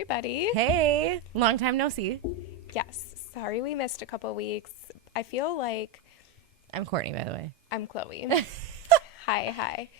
everybody. Hey, long time no see. Yes, sorry we missed a couple weeks. I feel like I'm Courtney, by the way. I'm Chloe. Hi.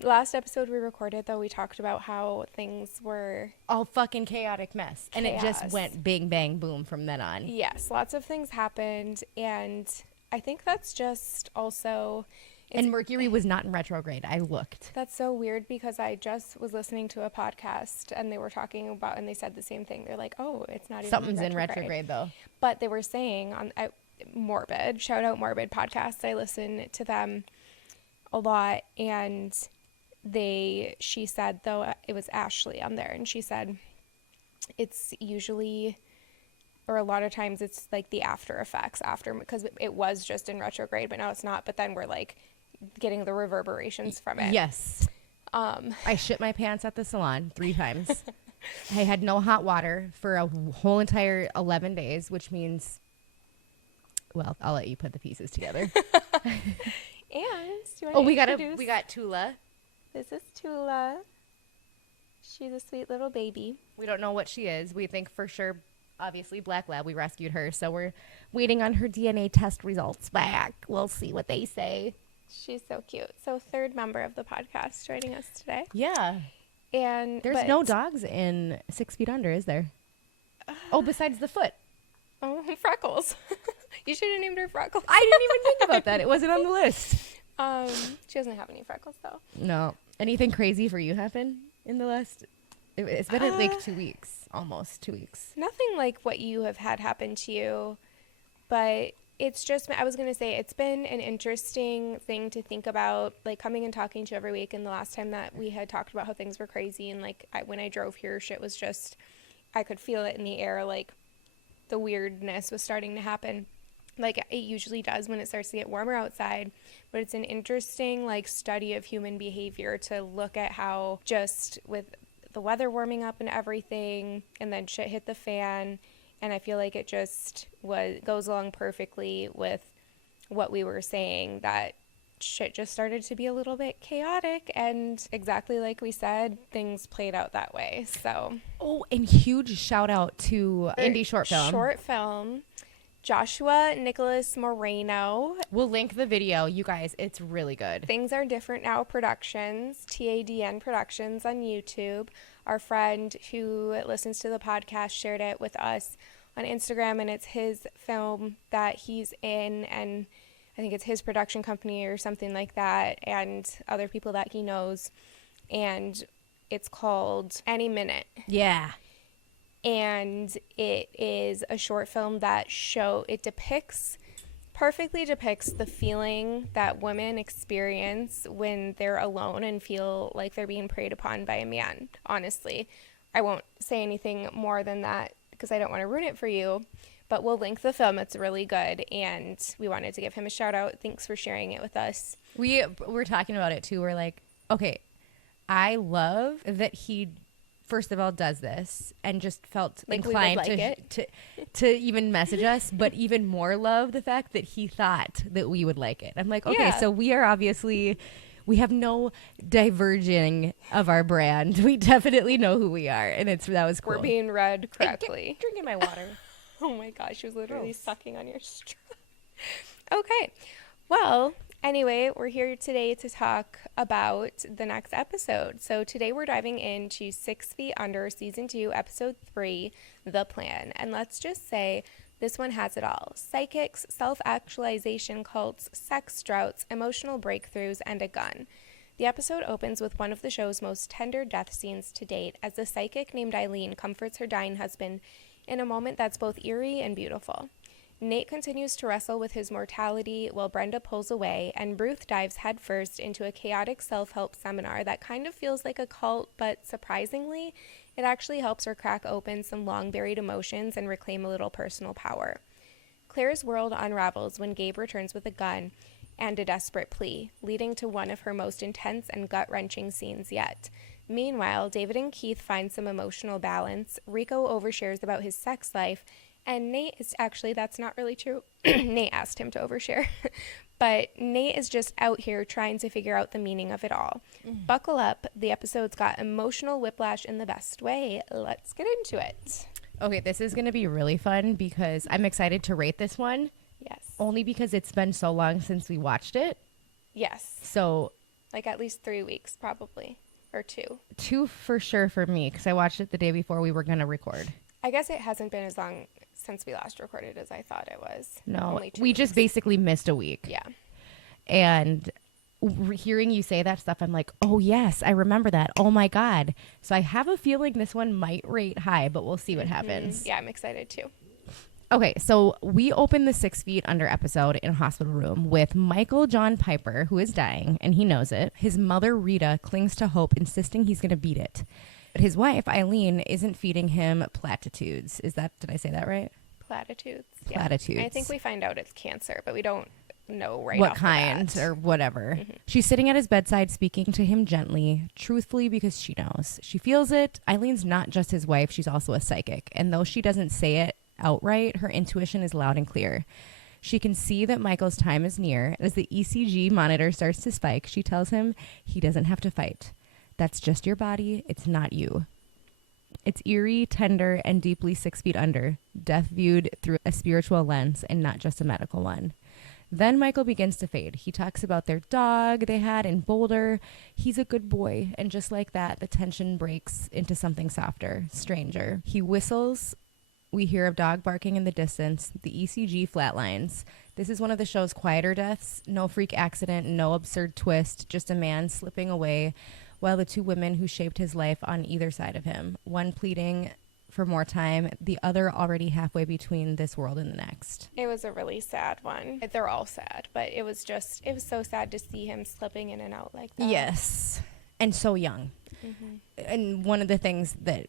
Last episode we recorded, though, we talked about how things were all fucking chaotic mess. And it just went bing, bang, boom from then on. Yes, lots of things happened. And I think that's just also... And Mercury was not in retrograde. I looked. That's so weird because I just was listening to a podcast and they were talking about, and they said the same thing. They're like, oh, it's not even Something's in retrograde, though. But they were saying on Morbid, shout out Morbid podcasts. I listen to them a lot. And she said, though, it was Ashley on there. And she said, it's usually, or a lot of times it's like the after effects after, because it was just in retrograde, but now it's not. But then we're like, getting the reverberations from it. Yes. I shit my pants at the salon 3 times. I had no hot water for a whole entire 11 days, which means, well, I'll let you put the pieces together. And we got Tula. This is Tula. She's a sweet little baby. We don't know what she is. We think for sure, obviously, Black Lab. We rescued her, so we're waiting on her DNA test results back. We'll see what they say. She's so cute. So 3rd member of the podcast joining us today. Yeah. And there's no dogs in 6 Feet Under, is there? Besides the foot. Oh, Freckles. You should have named her Freckles. I didn't even think about that. It wasn't on the list. She doesn't have any freckles, though. No. Anything crazy for you happen in the last... It's been like 2 weeks. Almost 2 weeks. Nothing like what you have had happen to you, but... It's just, I was going to say, it's been an interesting thing to think about, like, coming and talking to you every week. And the last time that we had talked about how things were crazy, and, like, when I drove here, shit was just, I could feel it in the air, like, the weirdness was starting to happen. Like, it usually does when it starts to get warmer outside. But it's an interesting, like, study of human behavior to look at how just with the weather warming up and everything, and then shit hit the fan. And I feel like it just goes along perfectly with what we were saying, that shit just started to be a little bit chaotic. And exactly like we said, things played out that way. So. Oh, and huge shout out to indie short film. Joshua Nicholas Moreno. We'll link the video. You guys, it's really good. Things Are Different Now Productions, TADN Productions on YouTube. Our friend who listens to the podcast shared it with us on Instagram, and it's his film that he's in, and I think it's his production company or something like that, and other people that he knows, and it's called Any Minute. Yeah. And it is a short film that perfectly depicts the feeling that women experience when they're alone and feel like they're being preyed upon by a man. Honestly, I won't say anything more than that because I don't want to ruin it for you, but we'll link the film. It's really good, and we wanted to give him a shout out. Thanks for sharing it with us. We were talking about it too. We're like, okay, I love that he first of all does this and just felt like inclined to even message us, but even more love the fact that he thought that we would like it. I'm like, okay, so we have no diverging of our brand. We definitely know who we are, and that was cool. We're being read correctly. Drinking my water. Oh my gosh, she was literally sucking on your straw. Okay, well, anyway, we're here today to talk about the next episode. So today we're diving into 6 Feet Under, Season 2, Episode 3, The Plan. And let's just say this one has it all. Psychics, self-actualization cults, sex droughts, emotional breakthroughs, and a gun. The episode opens with one of the show's most tender death scenes to date as the psychic named Eileen comforts her dying husband in a moment that's both eerie and beautiful. Nate continues to wrestle with his mortality while Brenda pulls away, and Ruth dives headfirst into a chaotic self-help seminar that kind of feels like a cult, but surprisingly, it actually helps her crack open some long-buried emotions and reclaim a little personal power. Claire's world unravels when Gabe returns with a gun and a desperate plea, leading to one of her most intense and gut-wrenching scenes yet. Meanwhile, David and Keith find some emotional balance, Rico overshares about his sex life, and Nate is actually, that's not really true. Nate asked him to overshare. But Nate is just out here trying to figure out the meaning of it all. Buckle up. The episode's got emotional whiplash in the best way. Let's get into it. Okay, this is going to be really fun because I'm excited to rate this one. Yes. Only because it's been so long since we watched it. Yes. So. Like at least 3 weeks, probably. Or 2. 2 for sure for me because I watched it the day before we were going to record. I guess it hasn't been as long since we last recorded as I thought it was. No, Only 2 we weeks. just basically missed a week. Yeah. And hearing you say that stuff, I'm like, oh, yes, I remember that. Oh, my God. So I have a feeling this one might rate high, but we'll see what happens. Yeah, I'm excited too. Okay, so we open the 6 Feet Under episode in a hospital room with Michael John Piper, who is dying, and he knows it. His mother, Rita, clings to hope, insisting he's going to beat it. But his wife, Eileen, isn't feeding him platitudes. Did I say that right? Platitudes. Platitudes. Yeah. I think we find out it's cancer, but we don't know right what off kind the bat. or whatever. She's sitting at his bedside speaking to him gently, truthfully, because she knows. She feels it. Eileen's not just his wife. She's also a psychic. And though she doesn't say it outright, her intuition is loud and clear. She can see that Michael's time is near. As the ECG monitor starts to spike, she tells him he doesn't have to fight. That's just your body. It's not you. It's eerie, tender, and deeply 6 feet under, death viewed through a spiritual lens and not just a medical one. Then Michael begins to fade. He talks about their dog they had in Boulder. He's a good boy. And just like that, the tension breaks into something softer, stranger. He whistles. We hear a dog barking in the distance. The ECG flatlines. This is one of the show's quieter deaths. No freak accident, no absurd twist, just a man slipping away while the 2 women who shaped his life on either side of him, one pleading for more time, the other already halfway between this world and the next. It was a really sad one. They're all sad, but it was so sad to see him slipping in and out like that. Yes. And so young. And one of the things that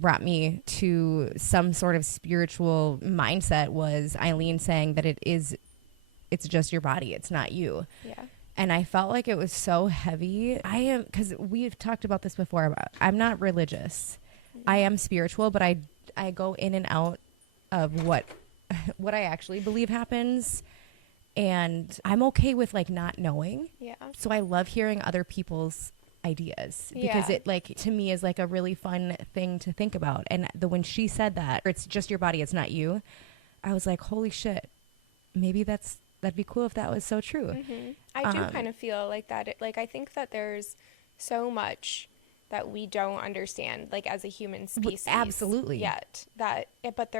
brought me to some sort of spiritual mindset was Eileen saying that it's just your body. It's not you. Yeah. And I felt like it was so heavy. Because we've talked about this before. I'm not religious. I am spiritual, but I go in and out of what I actually believe happens. And I'm okay with like not knowing. Yeah. So I love hearing other people's ideas because it like to me is like a really fun thing to think about. And when she said that, it's just your body, it's not you, I was like, holy shit, maybe that'd be cool if that was so true. I do kind of feel like that. I think that there's so much that we don't understand, like as a human species. Absolutely. Yet but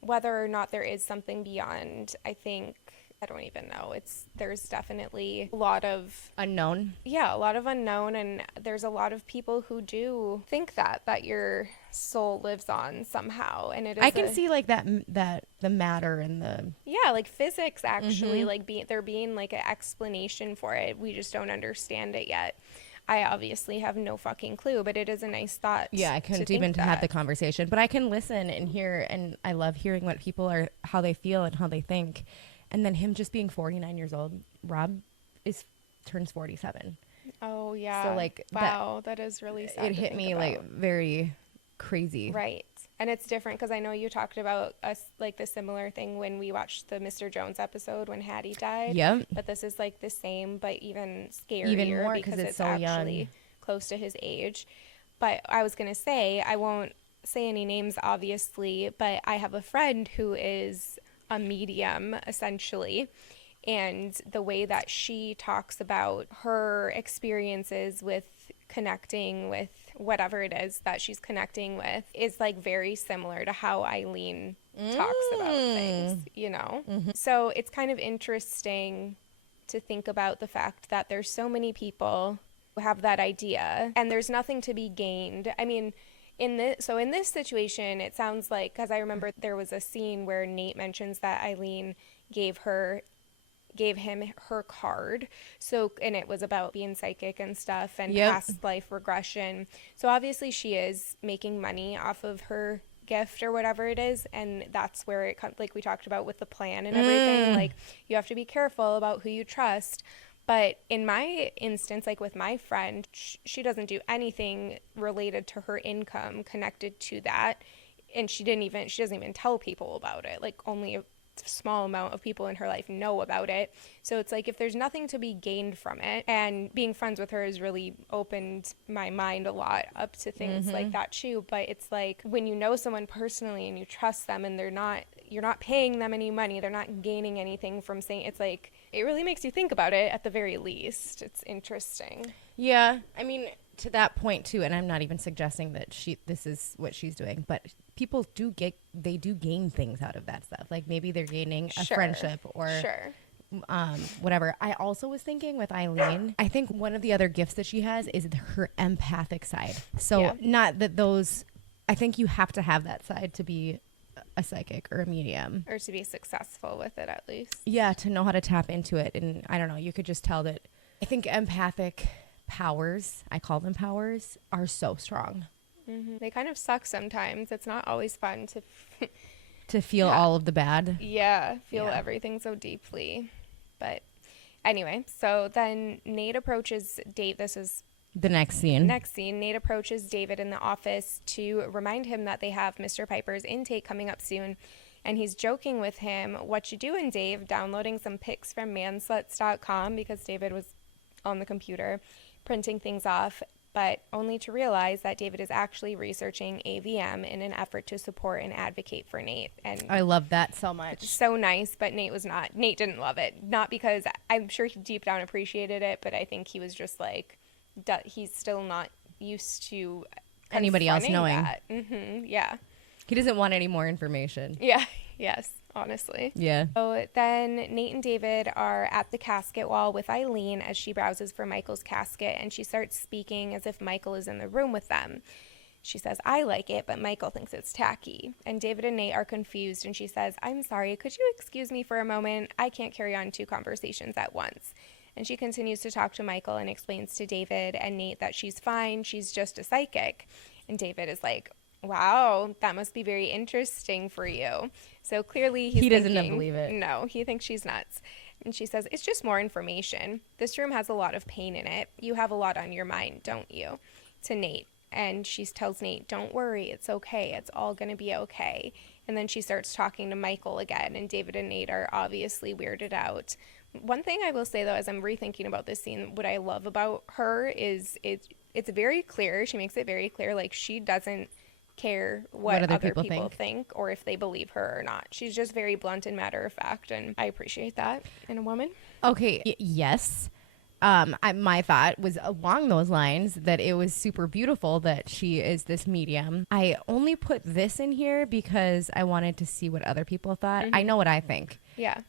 whether or not there is something beyond, I think, I don't even know. There's definitely a lot of unknown. Yeah, a lot of unknown, and there's a lot of people who do think that your soul lives on somehow, and it is. I can see like that the matter and the like physics actually there being like an explanation for it. We just don't understand it yet. I obviously have no fucking clue, but it is a nice thought. Yeah, I couldn't even have the conversation, but I can listen and hear, and I love hearing what people how they feel and how they think. And then him just being 49 years old, Rob turns 47. Oh, yeah. So, like, wow, that is really sad. It hit me, like, very crazy. Right. And it's different because I know you talked about the similar thing when we watched the Mr. Jones episode when Hattie died. Yep. But this is, like, the same, but even scarier. Even more because it's so actually young. Close to his age. But I was going to say, I won't say any names, obviously, but I have a friend who is a medium, essentially, and the way that she talks about her experiences with connecting with whatever it is that she's connecting with is like very similar to how Eileen talks about things, you know? So it's kind of interesting to think about the fact that there's so many people who have that idea and there's nothing to be gained. I mean, in this situation, it sounds like, because I remember there was a scene where Nate mentions that Eileen gave him her card. So, and it was about being psychic and stuff and past life regression. So obviously she is making money off of her gift or whatever it is, and that's where it comes, like we talked about with the plan and everything. Like, you have to be careful about who you trust. But in my instance, like with my friend, she doesn't do anything related to her income connected to that. And she doesn't even tell people about it, like only small amount of people in her life know about it. So it's like, if there's nothing to be gained from it, and being friends with her has really opened my mind a lot up to things like that too. But it's like, when you know someone personally and you trust them, and you're not paying them any money, they're not gaining anything from saying, it's like, it really makes you think about it at the very least. It's interesting. Yeah. I mean, to that point too, and I'm not even suggesting that this is what she's doing, but people do gain things out of that stuff. Like, maybe they're gaining a friendship or whatever. I also was thinking with Eileen, I think one of the other gifts that she has is her empathic side. So not that I think you have to have that side to be a psychic or a medium, or to be successful with it, at least. Yeah, to know how to tap into it. And I don't know, you could just tell that. I think empathic powers, I call them powers, are so strong. They kind of suck sometimes. It's not always fun to feel all of the bad. Yeah, feel everything so deeply. But anyway, so then Nate approaches Dave. This is the next scene. Nate approaches David in the office to remind him that they have Mr. Piper's intake coming up soon. And he's joking with him, "What you doing, Dave?" Downloading some pics from mansluts.com, because David was on the computer printing things off, but only to realize that David is actually researching AVM in an effort to support and advocate for Nate. And I love that so much. So nice, but Nate didn't love it. Not because, I'm sure he deep down appreciated it, but I think he was just like, he's still not used to anybody else knowing that. Yeah. He doesn't want any more information. Yeah. Yes. Honestly. Yeah. So then Nate and David are at the casket wall with Eileen as she browses for Michael's casket, and she starts speaking as if Michael is in the room with them. She says, "I like it, but Michael thinks it's tacky." And David and Nate are confused, and she says, "I'm sorry, could you excuse me for a moment? I can't carry on 2 conversations at once." And she continues to talk to Michael and explains to David and Nate that she's fine, she's just a psychic. And David is like, "Wow, that must be very interesting for you." So clearly he doesn't believe it. No, he thinks she's nuts. And she says, "It's just more information. This room has a lot of pain in it. You have a lot on your mind, don't you?" To Nate. And she tells Nate, "Don't worry, it's okay. It's all going to be okay." And then she starts talking to Michael again, and David and Nate are obviously weirded out. One thing I will say, though, as I'm rethinking about this scene, what I love about her is it's very clear. She makes it very clear, like, she doesn't care what other people think or if they believe her or not. She's just very blunt and matter of fact, and I appreciate that in a woman. Okay, yes. My thought was along those lines, that it was super beautiful that she is this medium. I only put this in here because I wanted to see what other people thought. I know what I think. Yeah.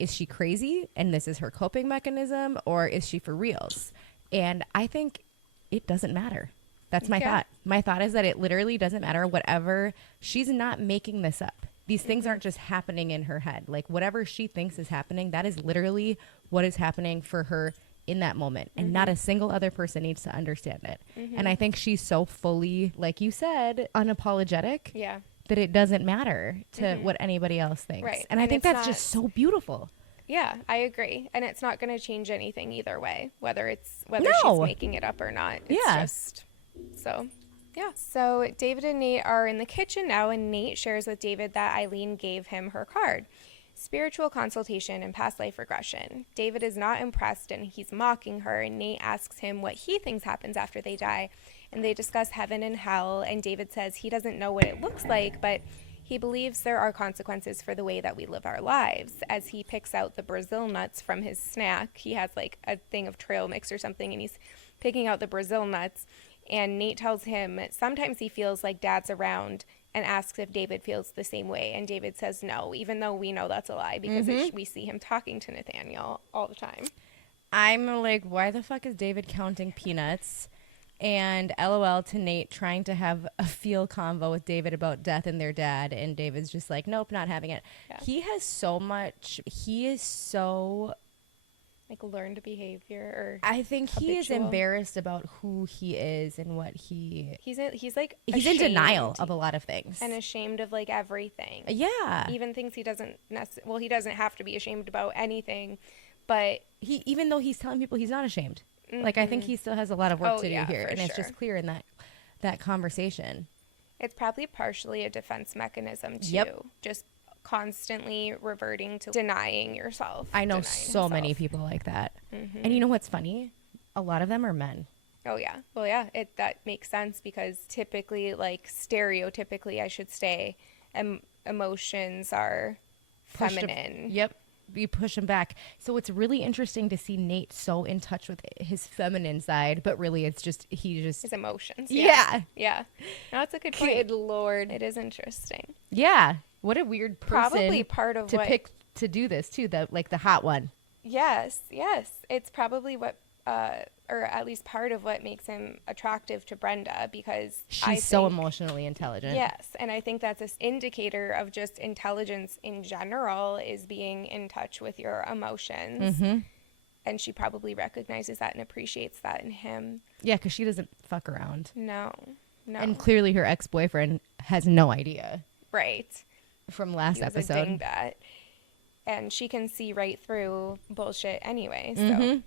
Is she crazy and this is her coping mechanism, or is she for reals? And I think it doesn't matter. That's my thought. My thought is that it literally doesn't matter. Whatever, she's not making this up. These things aren't just happening in her head. Like, whatever she thinks is happening, that is literally what is happening for her in that moment. And not a single other person needs to understand it. And I think she's so fully, like you said, unapologetic. Yeah. That it doesn't matter to what anybody else thinks. Right. And I think that's just so beautiful. Yeah, I agree. And it's not going to change anything either way, whether she's making it up or not. It's just so. Yeah. So David and Nate are in the kitchen now, and Nate shares with David that Eileen gave him her card. Spiritual consultation and past life regression. David is not impressed, and he's mocking her, and Nate asks him what he thinks happens after they die. And they discuss heaven and hell, and David says he doesn't know what it looks like, but he believes there are consequences for the way that we live our lives. As he picks out the Brazil nuts from his snack, he has like a thing of trail mix or something, and he's picking out the Brazil nuts. And Nate tells him sometimes he feels like Dad's around, and asks if David feels the same way. And David says no, even though we know that's a lie, because we see him talking to Nathaniel all the time. I'm like, why the fuck is David counting peanuts? And LOL to Nate trying to have a feel convo with David about death and their dad. And David's just like, nope, not having it. Yeah. He has so much. He is so... like learned behavior, or I think he is embarrassed about who he is and what he's in denial of a lot of things, and ashamed of like everything. Yeah, even things he doesn't he doesn't have to be ashamed about anything, but even though he's telling people he's not ashamed, like I think he still has a lot of work to do here, and it's just clear in that conversation. It's probably partially a defense mechanism too. Yep. Just constantly reverting to denying yourself. I know so many people like that. Mm-hmm. And you know what's funny? A lot of them are men. Oh, yeah. Well, yeah, that makes sense because typically, like stereotypically, I should say, emotions are feminine. Yep. You push him back. So it's really interesting to see Nate so in touch with his feminine side, but really it's just his emotions. Yeah. No, that's a good point. Good Lord. It is interesting. Yeah. What a weird person probably part of to pick to do this too, the hot one. Yes. It's probably what or at least part of what makes him attractive to Brenda, because she's so emotionally intelligent. Yes, and I think that's an indicator of just intelligence in general, is being in touch with your emotions. Mm-hmm. And she probably recognizes that and appreciates that in him. Yeah, because she doesn't fuck around. No. And clearly her ex-boyfriend has no idea. Right. From last episode. A dingbat. And she can see right through bullshit anyway. So, mm-hmm.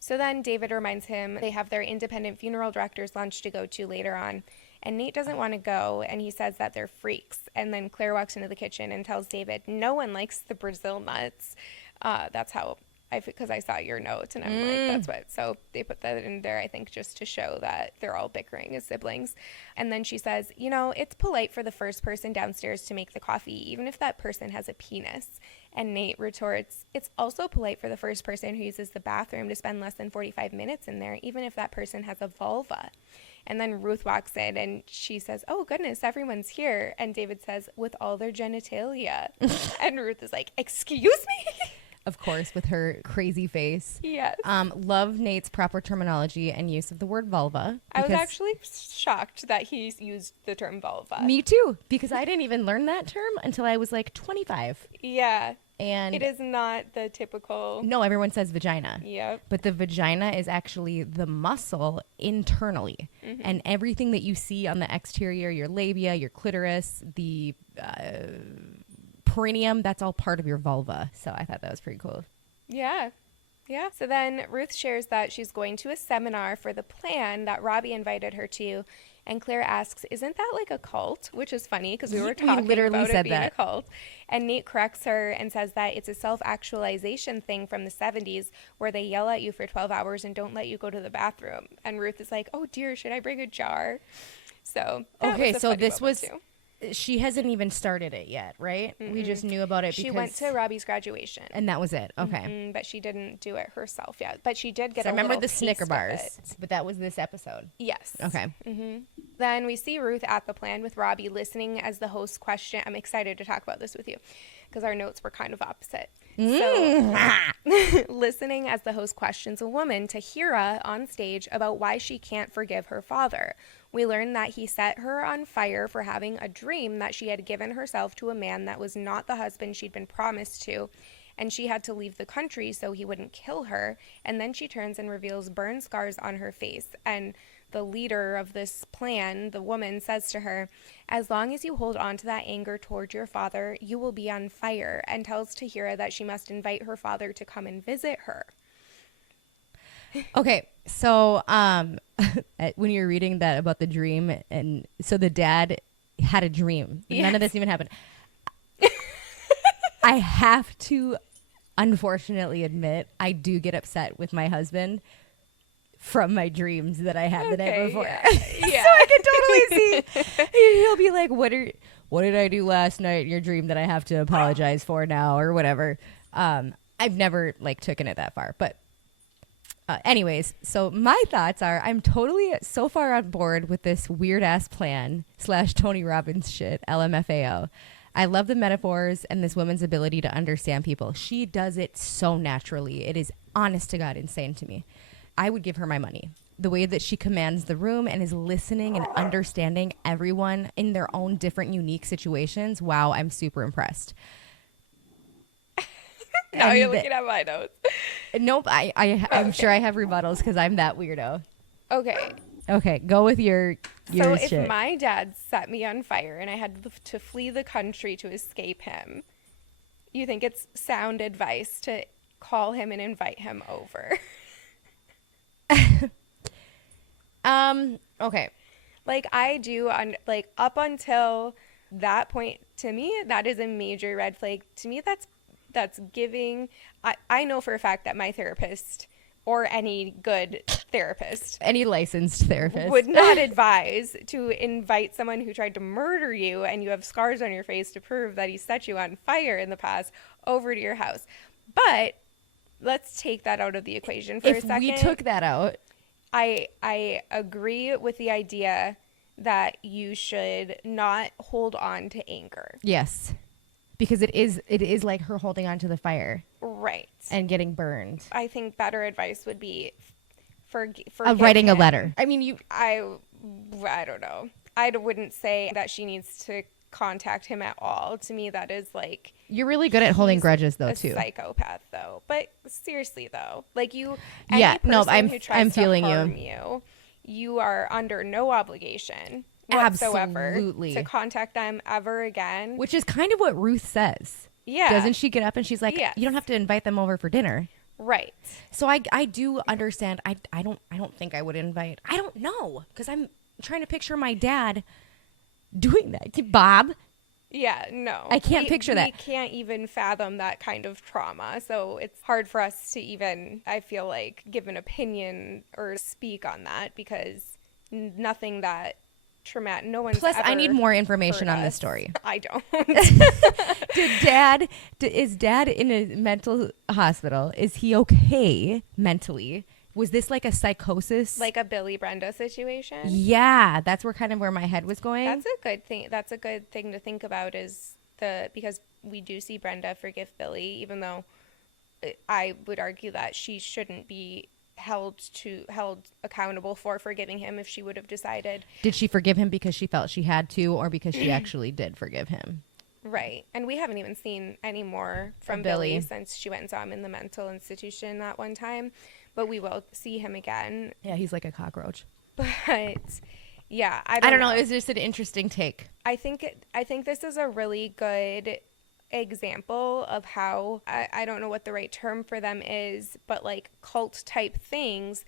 So then David reminds him they have their independent funeral director's lunch to go to later on. And Nate doesn't want to go, and he says that they're freaks. And then Claire walks into the kitchen and tells David, no one likes the Brazil nuts. That's how, because I saw your note, and I'm like, that's what. So they put that in there, I think, just to show that they're all bickering as siblings. And then she says, it's polite for the first person downstairs to make the coffee, even if that person has a penis. And Nate retorts, it's also polite for the first person who uses the bathroom to spend less than 45 minutes in there, even if that person has a vulva. And then Ruth walks in and she says, oh, goodness, everyone's here. And David says, with all their genitalia. And Ruth is like, excuse me? Of course, with her crazy face. Yes. Love Nate's proper terminology and use of the word vulva. I was actually shocked that he used the term vulva. Me too, because I didn't even learn that term until I was like 25. Yeah. And it is not the typical. No, everyone says vagina. Yep. But the vagina is actually the muscle internally. Mm-hmm. And everything that you see on the exterior, your labia, your clitoris, the perineum, that's all part of your vulva. So I thought that was pretty cool. Yeah. So then Ruth shares that she's going to a seminar for the plan that Robbie invited her to. And Claire asks, isn't that like a cult? Which is funny because we were talking about it being a cult. And Nate corrects her and says that it's a self-actualization thing from the 70s where they yell at you for 12 hours and don't let you go to the bathroom. And Ruth is like, oh dear, should I bring a jar? So okay, so this was... Too. She hasn't even started it yet, right? Mm-hmm. We just knew about it because... She went to Robbie's graduation. And that was it. Okay. Mm-hmm, but she didn't do it herself yet. But she did get I remember the Snicker bars. But that was this episode. Yes. Okay. Mm-hmm. Then we see Ruth at the plan with Robbie listening as the host question. I'm excited to talk about this with you because our notes were kind of opposite. So listening as the host questions a woman, Tahira, on stage about why she can't forgive her father. We learn that he set her on fire for having a dream that she had given herself to a man that was not the husband she'd been promised to, and she had to leave the country so he wouldn't kill her. And then she turns and reveals burn scars on her face. And the leader of this plan, the woman, says to her, as long as you hold on to that anger toward your father, you will be on fire, and tells Tahira that she must invite her father to come and visit her. Okay, so when you're reading that about the dream, and so the dad had a dream. Yes. None of this even happened. I have to unfortunately admit, I do get upset with my husband from my dreams that I had the night before. Yeah. So I can totally see. He'll be like, what did I do last night in your dream that I have to apologize for now or whatever. I've never taken it that far, but anyways, so my thoughts are I'm totally so far on board with this weird ass plan / Tony Robbins shit, LMFAO. I love the metaphors and this woman's ability to understand people. She does it so naturally. It is honest to God insane to me. I would give her my money. The way that she commands the room and is listening and understanding everyone in their own different unique situations. Wow, I'm super impressed. Now you're looking at my notes. Nope, I'm sure I have rebuttals because I'm that weirdo. Okay, go with your So shit. If my dad set me on fire and I had to flee the country to escape him, you think it's sound advice to call him and invite him over? Okay. I do up until that point to me, that is a major red flag. To me, that's giving. I know for a fact that my therapist or any good therapist, any licensed therapist, would not advise to invite someone who tried to murder you and you have scars on your face to prove that he set you on fire in the past over to your house. But let's take that out of the equation for a second. If we took that out, I agree with the idea that you should not hold on to anger. Yes. Because it is like her holding on to the fire. Right. And getting burned. I think better advice would be for writing a letter. I mean, I don't know. I wouldn't say that she needs to contact him at all. To me, that is like... You're really good at holding grudges, though, too. Psychopath, though. But seriously, though. Like, you... Yeah, no, I'm feeling you. You are under no obligation whatsoever Absolutely. to contact them ever again. Which is kind of what Ruth says. Yeah. Doesn't she get up and she's like, yes. You don't have to invite them over for dinner. Right. So I do understand. I don't think I would invite. I don't know. Because I'm trying to picture my dad doing that. Bob. Yeah, no. I can't picture that. We can't even fathom that kind of trauma. So it's hard for us to even, I feel like, give an opinion or speak on that because nothing that traumatic, no one's Plus, ever I need more information on us. this story. I don't. Is dad in a mental hospital? Is he okay mentally? Was this like a psychosis? Like a Billy Brenda situation? Yeah, that's where my head was going. That's a good thing. That's a good thing to think about because we do see Brenda forgive Billy, even though I would argue that she shouldn't be held accountable for forgiving him if she would have decided. Did she forgive him because she felt she had to, or because she actually did forgive him? Right. And we haven't even seen any more from Billy since she went and saw him in the mental institution that one time. But we will see him again. Yeah, he's like a cockroach. But yeah, I don't know. It's just an interesting take. I think this is a really good example of how I don't know what the right term for them is, but like cult type things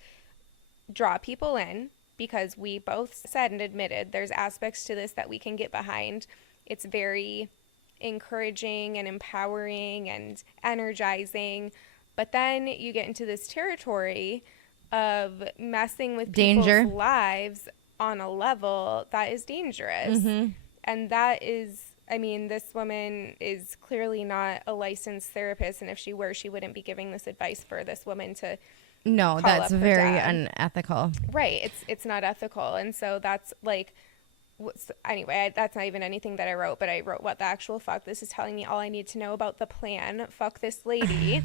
draw people in, because we both said and admitted there's aspects to this that we can get behind. It's very encouraging and empowering and energizing. But then you get into this territory of messing with people's lives on a level that is dangerous. Mm-hmm. And that is, I mean, this woman is clearly not a licensed therapist. And if she were, she wouldn't be giving this advice for this woman to No, that's very unethical. Right. It's not ethical. And so that's like, anyway, that's not even anything that I wrote, but I wrote, what the actual fuck? This is telling me all I need to know about the plan. Fuck this lady.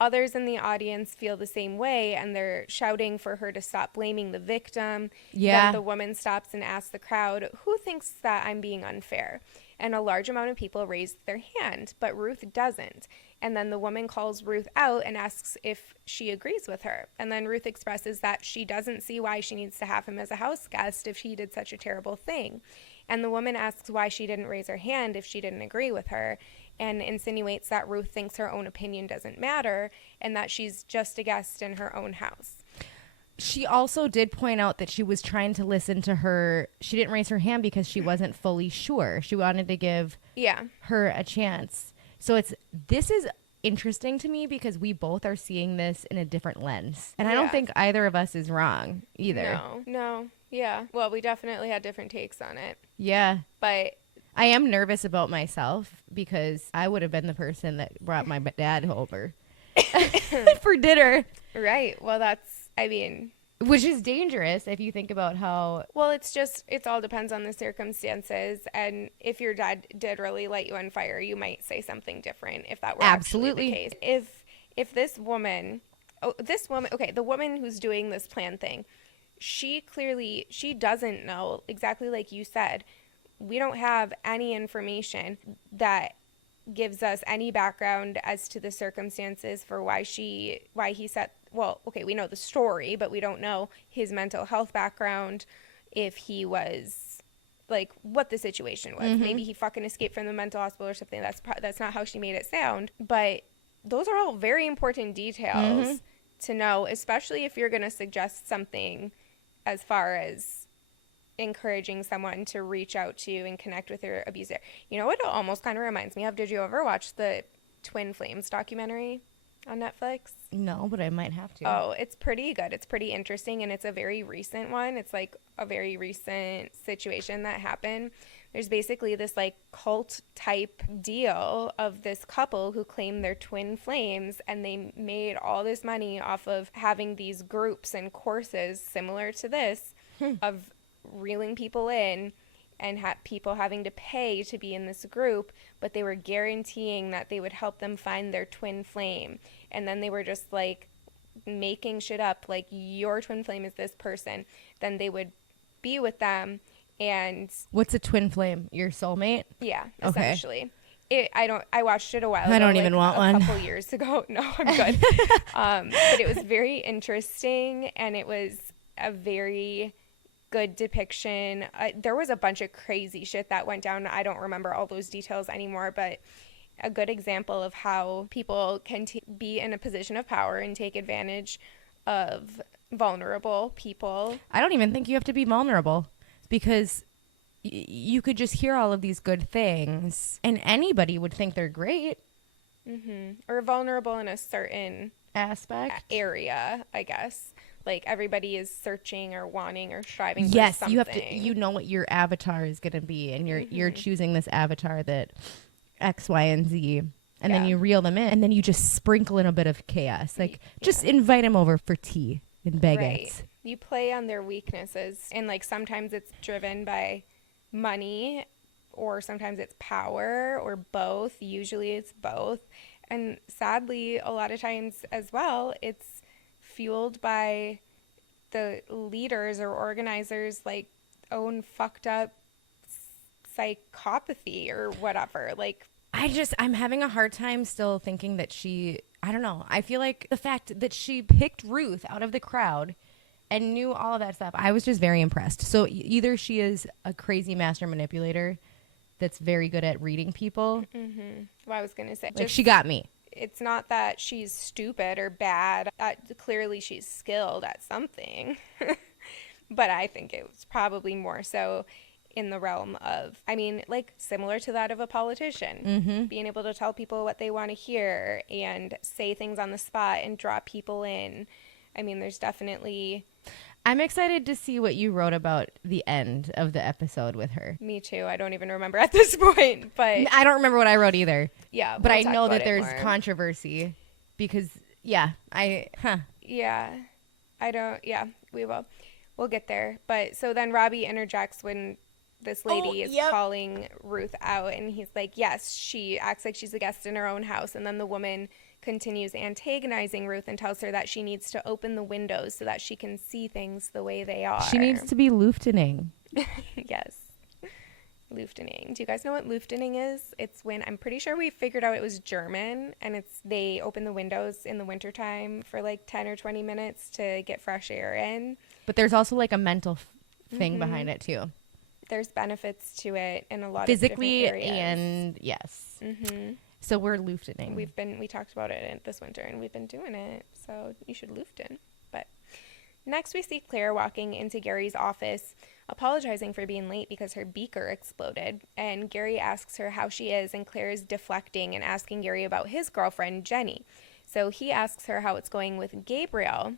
Others in the audience feel the same way, and they're shouting for her to stop blaming the victim. Yeah. Then the woman stops and asks the crowd, who thinks that I'm being unfair? And a large amount of people raise their hand, but Ruth doesn't. And then the woman calls Ruth out and asks if she agrees with her. And then Ruth expresses that she doesn't see why she needs to have him as a house guest if he did such a terrible thing. And the woman asks why she didn't raise her hand if she didn't agree with her, and insinuates that Ruth thinks her own opinion doesn't matter and that she's just a guest in her own house. She also did point out that she was trying to listen to her. She didn't raise her hand because she wasn't fully sure. She wanted to give her a chance. So this is interesting to me because we both are seeing this in a different lens. And I don't think either of us is wrong either. No. Yeah. Well, we definitely had different takes on it. Yeah. But I am nervous about myself because I would have been the person that brought my dad over for dinner. Right. Well, which is dangerous if you think about how. Well, it all depends on the circumstances. And if your dad did really light you on fire, you might say something different if that were absolutely the case. If this woman, okay, the woman who's doing this plan thing, she doesn't know, exactly like you said. We don't have any information that gives us any background as to the circumstances for why he said, well, okay, we know the story, but we don't know his mental health background, if he was, like, what the situation was. Mm-hmm. Maybe he fucking escaped from the mental hospital or something. That's not how she made it sound. But those are all very important details to know, especially if you're going to suggest something as far as encouraging someone to reach out to and connect with their abuser. You know what it almost kind of reminds me of? Did you ever watch the Twin Flames documentary on Netflix? No, but I might have to. Oh, it's pretty good. It's pretty interesting, and it's a very recent one. It's like a very recent situation that happened. There's basically this like cult type deal of this couple who claim they're twin flames, and they made all this money off of having these groups and courses similar to this of reeling people in and people having to pay to be in this group, but they were guaranteeing that they would help them find their twin flame. And then they were just like making shit up, like your twin flame is this person. Then they would be with them. And what's a twin flame? Your soulmate? Yeah, essentially. Okay. I watched it a while ago. I don't even want one. A couple years ago. No, I'm good. But it was very interesting, and it was a very good depiction. There was a bunch of crazy shit that went down. I don't remember all those details anymore, but a good example of how people can be in a position of power and take advantage of vulnerable people. I don't even think you have to be vulnerable, because you could just hear all of these good things and anybody would think they're great. Or vulnerable in a certain aspect area, I guess. Like everybody is searching or wanting or striving for something. You have to, you know what your avatar is going to be, and you're choosing this avatar that X, Y, and Z, and then you reel them in, and then you just sprinkle in a bit of chaos. Like just invite them over for tea and baguettes. Right. You play on their weaknesses, and like sometimes it's driven by money, or sometimes it's power, or both. Usually it's both. And sadly, a lot of times as well, it's fueled by the leaders or organizers like own fucked up psychopathy or whatever. Like I'm having a hard time still thinking that I don't know. I feel like the fact that she picked Ruth out of the crowd and knew all of that stuff, I was just very impressed. So either she is a crazy master manipulator that's very good at reading people. Well, I was going to say, like, she got me. It's not that she's stupid or bad. Clearly she's skilled at something. But I think it was probably more so in the realm of, I mean, like similar to that of a politician. Being able to tell people what they want to hear and say things on the spot and draw people in. I mean, there's definitely... I'm excited to see what you wrote about the end of the episode with her. Me too. I don't even remember at this point, but... I don't remember what I wrote either. Yeah, but I know that there's controversy because, Yeah, we will. We'll get there. But so then Robbie interjects when this lady is calling Ruth out, and he's like, yes, she acts like she's a guest in her own house. And then the woman continues antagonizing Ruth and tells her that she needs to open the windows so that she can see things the way they are. She needs to be luftening. Yes. Luftening. Do you guys know what luftening is? It's when, I'm pretty sure we figured out it was German, and they open the windows in the wintertime for like 10 or 20 minutes to get fresh air in. But there's also like a mental thing behind it too. There's benefits to it in a lot physically of different areas. And yes. So we're luftening. We talked about it this winter, and we've been doing it. So you should luften. But next we see Claire walking into Gary's office, apologizing for being late because her beaker exploded. And Gary asks her how she is, and Claire is deflecting and asking Gary about his girlfriend, Jenny. So he asks her how it's going with Gabriel.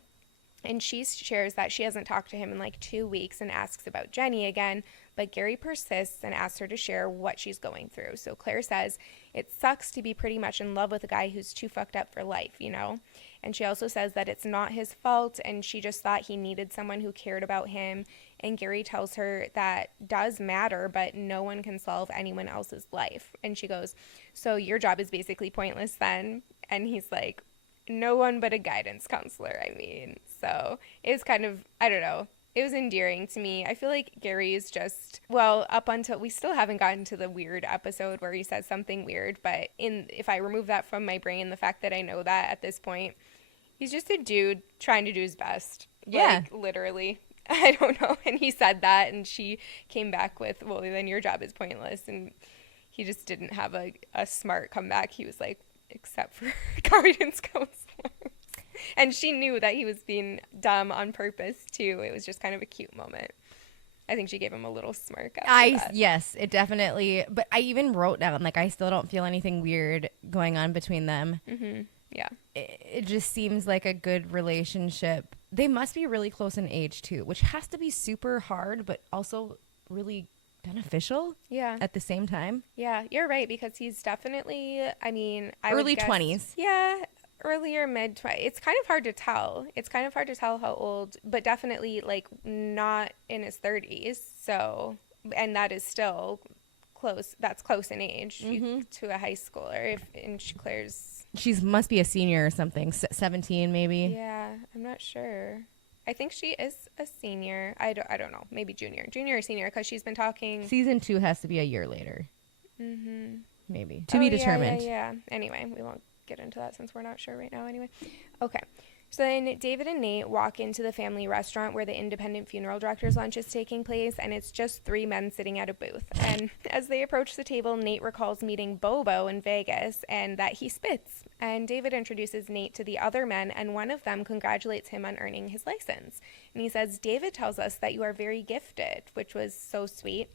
And she shares that she hasn't talked to him in like 2 weeks and asks about Jenny again. But Gary persists and asks her to share what she's going through. So Claire says, it sucks to be pretty much in love with a guy who's too fucked up for life, you know? And she also says that it's not his fault, and she just thought he needed someone who cared about him. And Gary tells her that does matter, but no one can solve anyone else's life. And she goes, so your job is basically pointless then? And he's like, no one but a guidance counselor, I mean. So it was kind of, I don't know. It was endearing to me. I feel like Gary is just, well, up until, we still haven't gotten to the weird episode where he says something weird, but if I remove that from my brain, the fact that I know that at this point, he's just a dude trying to do his best. Yeah. Like, literally. I don't know. And he said that, and she came back with, well, then your job is pointless. And he just didn't have a smart comeback. He was like, except for guidance counselors. And she knew that he was being dumb on purpose, too. It was just kind of a cute moment. I think she gave him a little smirk after that. Yes, it definitely. But I even wrote down, like, I still don't feel anything weird going on between them. Mm-hmm. Yeah. It just seems like a good relationship. They must be really close in age, too, which has to be super hard, but also really beneficial. Yeah. At the same time. Yeah, you're right, because he's definitely, I mean, early 20s. Yeah, earlier mid-20s. It's kind of hard to tell. It's kind of hard to tell how old, but definitely, like, not in his 30s. So, and that is still close. That's close in age to a high schooler. If in Claire's... She must be a senior or something, 17 maybe. Yeah, I'm not sure. I think she is a senior. I don't know. Maybe junior or senior, because she's been talking. Season 2 has to be a year later. Mm-hmm. Maybe. To be determined. Yeah. Anyway, we won't get into that since we're not sure right now anyway. Okay. So then David and Nate walk into the family restaurant where the independent funeral director's lunch is taking place, and it's just 3 men sitting at a booth. And as they approach the table, Nate recalls meeting Bobo in Vegas and that he spits. And David introduces Nate to the other men, and one of them congratulates him on earning his license. And he says, "David tells us that you are very gifted," which was so sweet.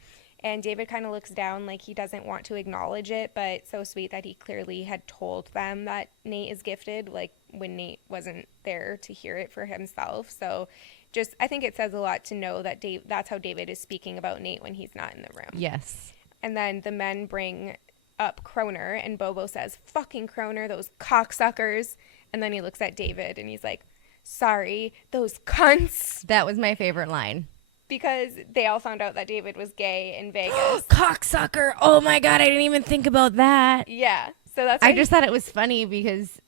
And David kind of looks down like he doesn't want to acknowledge it, but so sweet that he clearly had told them that Nate is gifted, like when Nate wasn't there to hear it for himself. So just, I think it says a lot to know that that's how David is speaking about Nate when he's not in the room. Yes. And then the men bring up Croner, and Bobo says, "Fucking Croner, those cocksuckers." And then he looks at David and he's like, "Sorry, those cunts." That was my favorite line. Because they all found out that David was gay in Vegas. Cocksucker. Oh my God, I didn't even think about that. Yeah. So that's I just thought it was funny because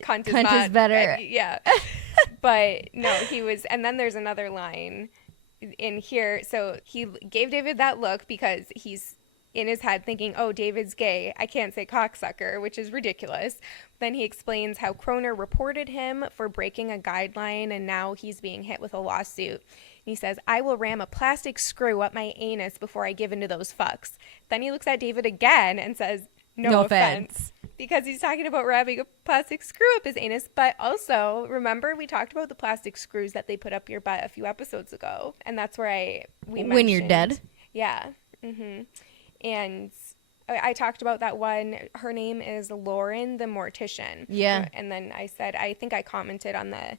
cunt is better. Yeah. But no, he was, and then there's another line in here. So he gave David that look because he's in his head thinking, oh, David's gay, I can't say cocksucker, which is ridiculous. Then he explains how Croner reported him for breaking a guideline, and now he's being hit with a lawsuit. And he says, "I will ram a plastic screw up my anus before I give in to those fucks." Then he looks at David again and says, no offense. Because he's talking about ramming a plastic screw up his anus. But also, remember, we talked about the plastic screws that they put up your butt a few episodes ago. And that's where we mentioned. When you're dead? Yeah. Mm-hmm. And I talked about that one. Her name is Lauren the Mortician. Yeah. And then I said, I think I commented on the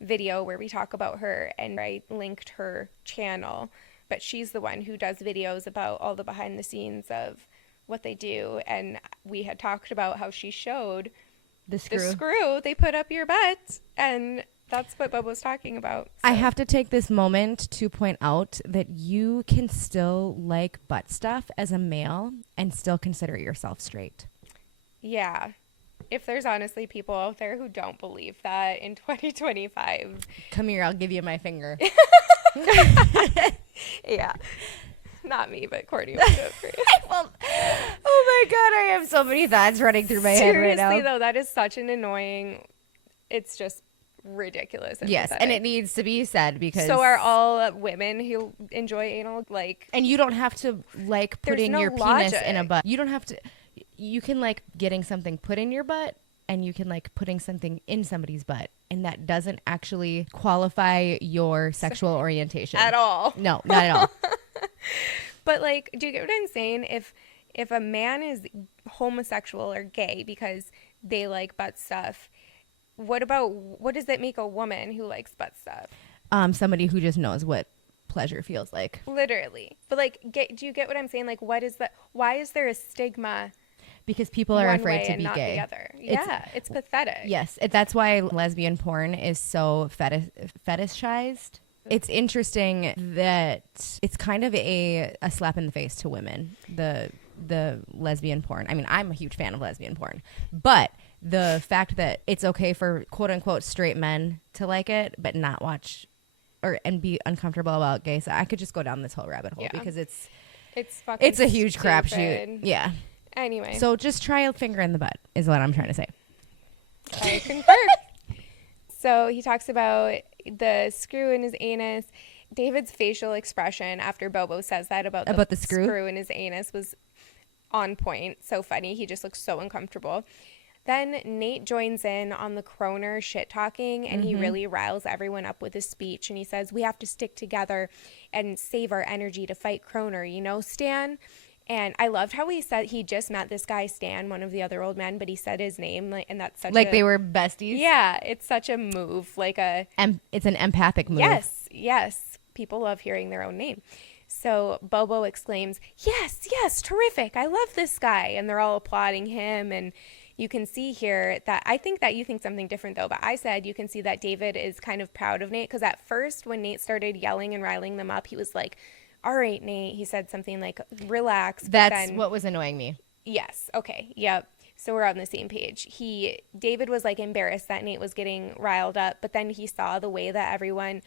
video where we talk about her, and I linked her channel. But she's the one who does videos about all the behind the scenes of what they do. And we had talked about how she showed the screw they put up your butt. And that's what Bubba was talking about. So. I have to take this moment to point out that you can still like butt stuff as a male and still consider yourself straight. Yeah. If there's honestly people out there who don't believe that in 2025. Come here, I'll give you my finger. Yeah. Not me, but Courtney will do it for you. Well, oh my God, I have so many thoughts running through my head right now. Seriously, though, that is such an annoying, it's just ridiculous. And yes, pathetic. and it needs to be said because so are all women who enjoy anal, like. And you don't have to like putting your penis in a butt. You don't have to. You can like getting something put in your butt, and you can like putting something in somebody's butt, and that doesn't actually qualify your sexual orientation at all. No, not at all. But like, do you get what I'm saying? If a man is homosexual or gay because they like butt stuff, what does that make a woman who likes butt stuff? Somebody who just knows what pleasure feels like. Literally. But like, do you get what I'm saying? Like, what is that? Why is there a stigma? Because people are afraid to be not gay. The other. Yeah, it's pathetic. Yes, that's why lesbian porn is so fetishized. It's interesting that it's kind of a slap in the face to women, the lesbian porn. I mean, I'm a huge fan of lesbian porn, but the fact that it's okay for quote unquote straight men to like it, but not watch and be uncomfortable about gay. So I could just go down this whole rabbit hole because it's a huge crapshoot. Yeah. Anyway. So just try a finger in the butt is what I'm trying to say. I concur. So he talks about the screw in his anus. David's facial expression after Bobo says that about the screw in his anus was on point. So funny. He just looks so uncomfortable. Then Nate joins in on the Kroner shit talking, and he really riles everyone up with his speech. And he says, we have to stick together and save our energy to fight Kroner, you know, Stan? And I loved how he said he just met this guy, Stan, one of the other old men, but he said his name, like, and that's such like they were besties. Yeah, it's such a move, like it's an empathic move. Yes. People love hearing their own name. So Bobo exclaims, yes, terrific. I love this guy. And they're all applauding him. And you can see here that I think that you think something different, though. But I said you can see that David is kind of proud of Nate, because at first when Nate started yelling and riling them up, he was like, all right, Nate. He said something like, relax. That's what was annoying me. Yes. Okay. Yep. So we're on the same page. David was like embarrassed that Nate was getting riled up, but then he saw the way that everyone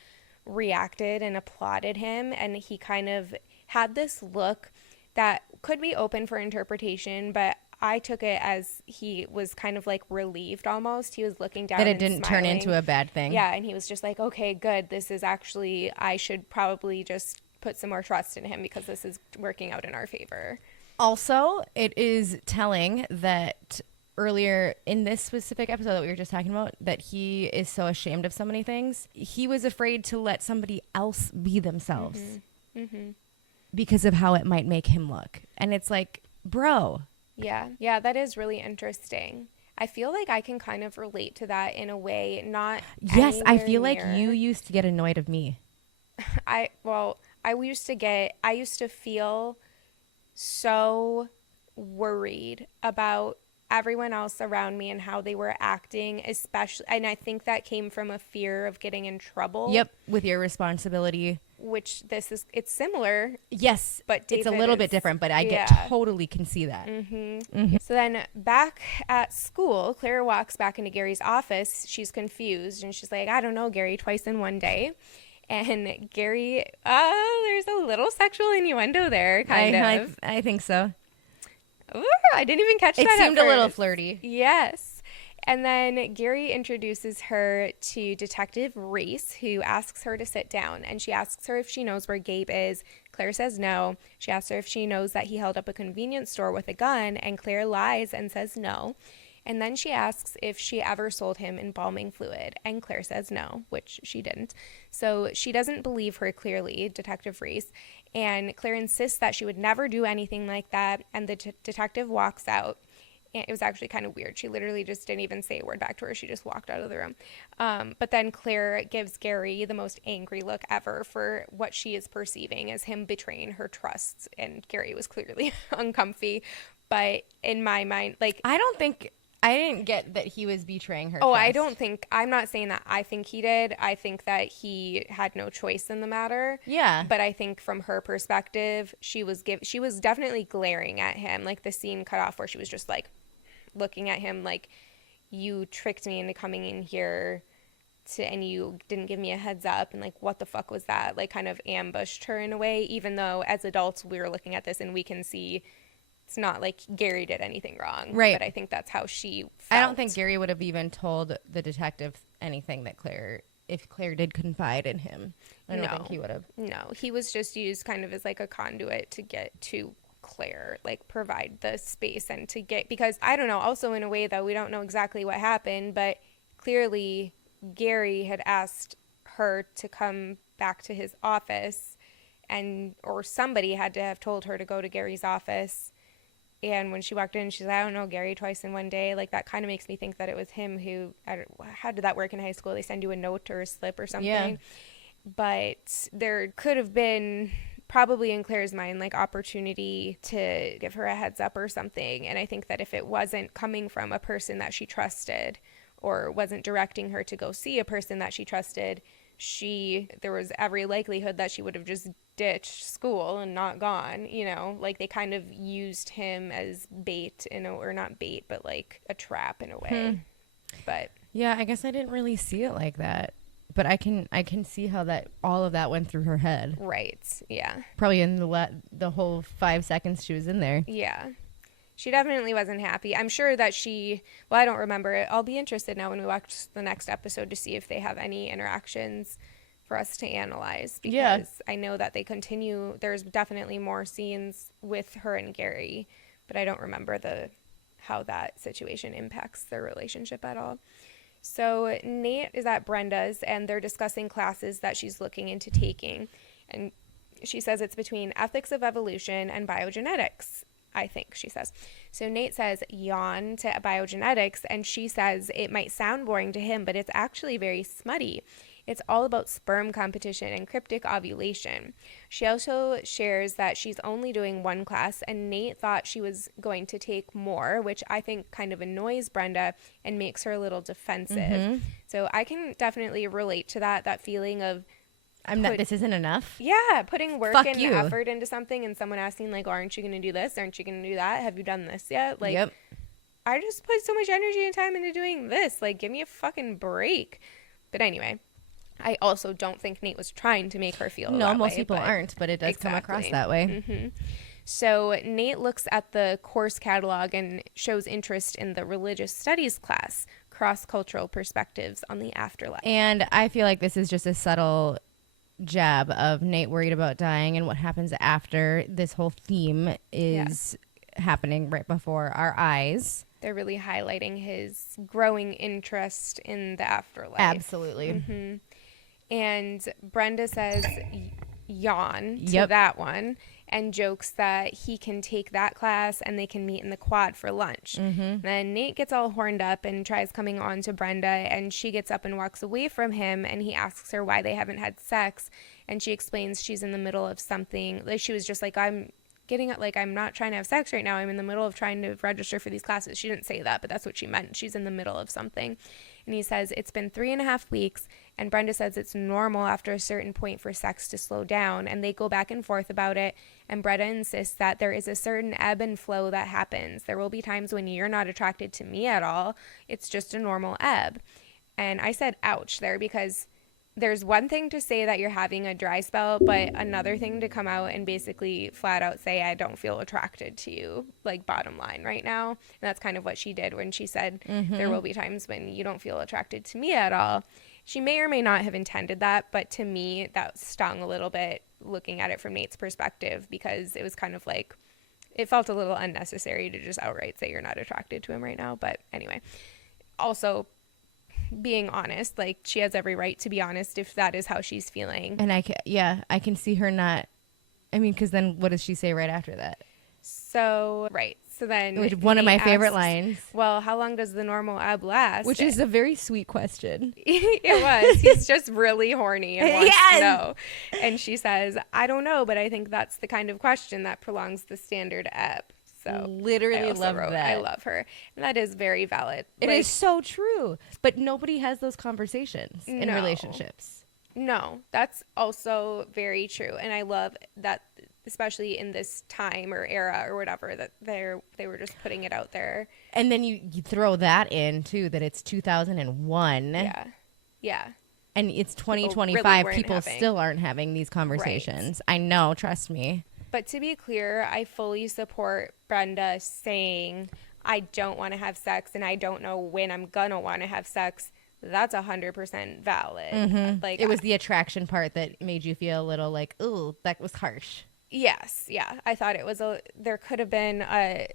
reacted and applauded him, and he kind of had this look that could be open for interpretation, but I took it as he was kind of like relieved almost. He was looking down that it and didn't smiling. Turn into a bad thing. Yeah, and he was just like, okay, good. This is actually, I should probably just put some more trust in him because this is working out in our favor. Also, it is telling that earlier in this specific episode that we were just talking about, that he is so ashamed of so many things. He was afraid to let somebody else be themselves because of how it might make him look. And it's like, bro. Yeah, that is really interesting. I feel like I can kind of relate to that in a way, not Yes, I feel near. like you used to get annoyed of me. I used to feel so worried about everyone else around me and how they were acting, especially, and I think that came from a fear of getting in trouble. Yep, with your responsibility. Which it's similar. Yes, but David it's a little bit different, but I totally can see that. So then back at school, Claire walks back into Gary's office. She's confused and she's like, I don't know, Gary, twice in one day. And Gary, there's a little sexual innuendo there, kind of. I think so. Ooh, I didn't even catch that. It seemed a little flirty. Yes. And then Gary introduces her to Detective Reese, who asks her to sit down. And she asks her if she knows where Gabe is. Claire says no. She asks her if she knows that he held up a convenience store with a gun. And Claire lies and says no. And then she asks if she ever sold him embalming fluid. And Claire says no, which she didn't. So she doesn't believe her clearly, Detective Reese. And Claire insists that she would never do anything like that. And the detective walks out. It was actually kind of weird. She literally just didn't even say a word back to her. She just walked out of the room. But then Claire gives Gary the most angry look ever for what she is perceiving as him betraying her trust. And Gary was clearly uncomfy. But in my mind, like... I didn't get that he was betraying her trust. I'm not saying that I think he did. I think that he had no choice in the matter. Yeah. But I think from her perspective, she was definitely glaring at him. Like the scene cut off where she was just like looking at him like, you tricked me into coming in here and you didn't give me a heads up. And like, what the fuck was that? Like kind of ambushed her in a way, even though as adults, we're looking at this and we can see it's not like Gary did anything wrong. Right. But I think that's how she felt. I don't think Gary would have even told the detective anything that if Claire did confide in him. I don't think he would have. No, he was just used kind of as like a conduit to get to Claire, like provide the space and to get, because I don't know, also in a way that we don't know exactly what happened, but clearly Gary had asked her to come back to his office or somebody had to have told her to go to Gary's office. And when she walked in, she's like, I don't know, Gary, twice in one day. Like, that kind of makes me think that it was him who, how did that work in high school? They send you a note or a slip or something. Yeah. But there could have been, probably in Claire's mind, like, opportunity to give her a heads up or something. And I think that if it wasn't coming from a person that she trusted or wasn't directing her to go see a person that she trusted, there was every likelihood that she would have just ditched school and not gone, you know, like they kind of used him as bait or not bait, but like a trap in a way. But yeah, I guess I didn't really see it like that, but I can see how that all of that went through her head. Right. Yeah. Probably in the whole 5 seconds she was in there. Yeah. She definitely wasn't happy. I'm sure that I don't remember it. I'll be interested now when we watch the next episode to see if they have any interactions for us to analyze. Because I know that they continue. There's definitely more scenes with her and Gary, but I don't remember how that situation impacts their relationship at all. So Nate is at Brenda's, and they're discussing classes that she's looking into taking. And she says it's between ethics of evolution and biogenetics, I think, she says. So Nate says yawn to biogenetics, and she says it might sound boring to him, but it's actually very smutty. It's all about sperm competition and cryptic ovulation. She also shares that she's only doing one class, and Nate thought she was going to take more, which I think kind of annoys Brenda and makes her a little defensive. So I can definitely relate to that feeling of this isn't enough. Yeah, putting work and effort into something, and someone asking like, aren't you going to do this? Aren't you going to do that? Have you done this yet? Like, yep. I just put so much energy and time into doing this. Like, give me a fucking break. But anyway, I also don't think Nate was trying to make her feel that way. No, most people aren't, but it does come across that way. So Nate looks at the course catalog and shows interest in the religious studies class, cross-cultural perspectives on the afterlife. And I feel like this is just a subtle jab of Nate worried about dying and what happens after. This whole theme is happening right before our eyes. They're really highlighting his growing interest in the afterlife. Absolutely. And Brenda says yawn to that one and jokes that he can take that class and they can meet in the quad for lunch. Then Nate gets all horned up and tries coming on to Brenda, and she gets up and walks away from him, and he asks her why they haven't had sex, and she explains she's in the middle of something. Like, she was just like, I'm not trying to have sex right now. I'm in the middle of trying to register for these classes. She didn't say that, but that's what she meant. She's in the middle of something. And he says it's been 3.5 weeks, and Brenda says it's normal after a certain point for sex to slow down, and they go back and forth about it, and Brenda insists that there is a certain ebb and flow that happens. There will be times when you're not attracted to me at all. It's just a normal ebb. And I said ouch there, because there's one thing to say that you're having a dry spell, but another thing to come out and basically flat out say, I don't feel attracted to you, like, bottom line right now. And that's kind of what she did when she said there will be times when you don't feel attracted to me at all. She may or may not have intended that, but to me that stung a little bit looking at it from Nate's perspective, because it was kind of like, it felt a little unnecessary to just outright say you're not attracted to him right now. But anyway, also being honest, like, she has every right to be honest if that is how she's feeling. And I can see her not, I mean, because then what does she say right after that? So then one of my favorite lines. Well, how long does the normal ebb last? Which is a very sweet question. It was. He's just really horny and wants to know. And she says, I don't know, but I think that's the kind of question that prolongs the standard ebb. So literally love that. I love her. And that is very valid. It is so true. But nobody has those conversations in relationships. No, that's also very true. And I love that, especially in this time or era or whatever, that they were just putting it out there. And then you throw that in too, that it's 2001. Yeah. And it's 2025. People still aren't having these conversations. Right. I know, trust me. But to be clear, I fully support Brenda saying, I don't want to have sex and I don't know when I'm gonna want to have sex. That's 100% valid. Like, it was the attraction part that made you feel a little like, ooh, that was harsh. Yes, yeah. I thought it was there could have been a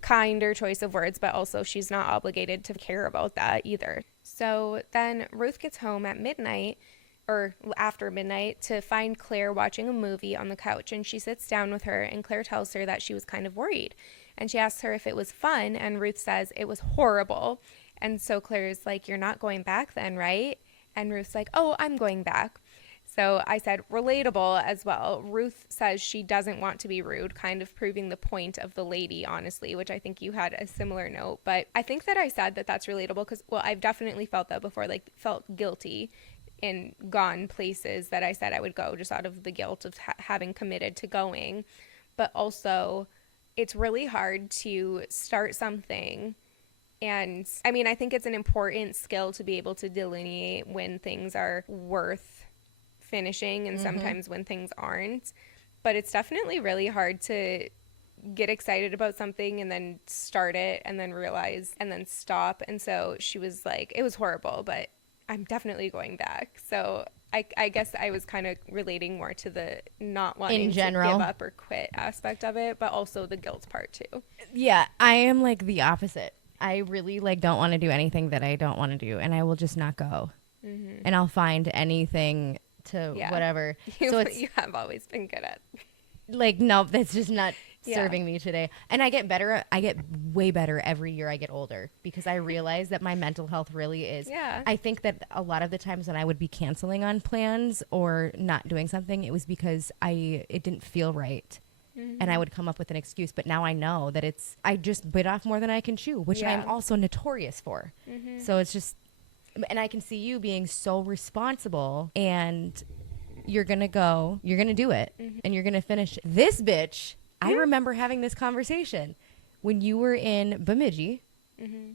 kinder choice of words, but also she's not obligated to care about that either. So then Ruth gets home at midnight, or after midnight, to find Claire watching a movie on the couch, and she sits down with her, and Claire tells her that she was kind of worried, and she asks her if it was fun, and Ruth says it was horrible. And so Claire's like, you're not going back then, right? And Ruth's like, oh, I'm going back. So I said relatable as well. Ruth says she doesn't want to be rude, kind of proving the point of the lady, honestly, which I think you had a similar note. But I think that I said that that's relatable because, well, I've definitely felt that before, like felt guilty and gone places that I said I would go just out of the guilt of having committed to going. But also, it's really hard to start something. And I mean, I think it's an important skill to be able to delineate when things are worth finishing and sometimes when things aren't. But it's definitely really hard to get excited about something and then start it and then realize and then stop. And so she was like, it was horrible, but I'm definitely going back. So I guess I was kind of relating more to the not wanting in general to give up or quit aspect of it, but also the guilt part too. Yeah, I am like the opposite. I really like don't want to do anything that I don't want to do, and I will just not go. Mm-hmm. And I'll find anything to whatever. You have always been good at. Like, no, that's just not serving me today. And I get better. I get way better every year I get older because I realize that my mental health really is. Yeah. I think that a lot of the times when I would be canceling on plans or not doing something, it was because it didn't feel right. Mm-hmm. And I would come up with an excuse. But now I know that I just bit off more than I can chew, which I'm also notorious for. Mm-hmm. So it's just, and I can see you being so responsible and you're going to go, you're going to do it, and you're going to finish. This bitch, I remember having this conversation when you were in Bemidji,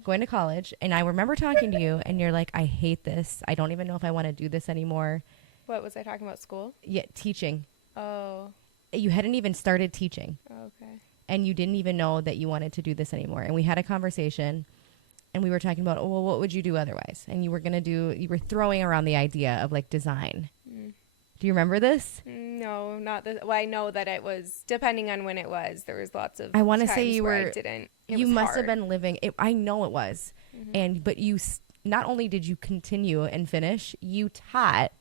going to college, and I remember talking to you, and you're like, I hate this. I don't even know if I want to do this anymore. What was I talking about, school? Yeah, teaching. Oh. You hadn't even started teaching. Okay. And you didn't even know that you wanted to do this anymore. And we had a conversation, and we were talking about, oh, well, what would you do otherwise? And you were throwing around the idea of like design. Do you remember this? No, not this. Well, I know that it was, depending on when it was, there was lots of I want to say you must have been living, I know it was. But you, not only did you continue and finish, you taught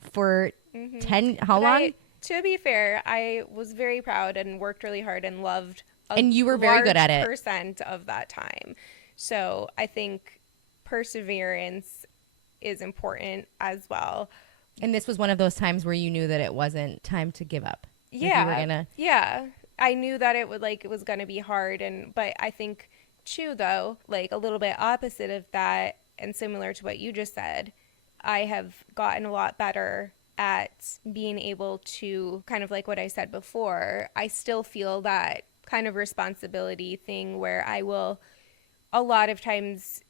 for 10, how long? To be fair, I was very proud and worked really hard and loved and you were very good at it. % of that time. So I think perseverance is important as well. And this was one of those times where you knew that it wasn't time to give up. Yeah. Yeah. I knew that it was going to be hard. But I think too, though, like a little bit opposite of that and similar to what you just said, I have gotten a lot better at being able to kind of like what I said before. I still feel that kind of responsibility thing where I will a lot of times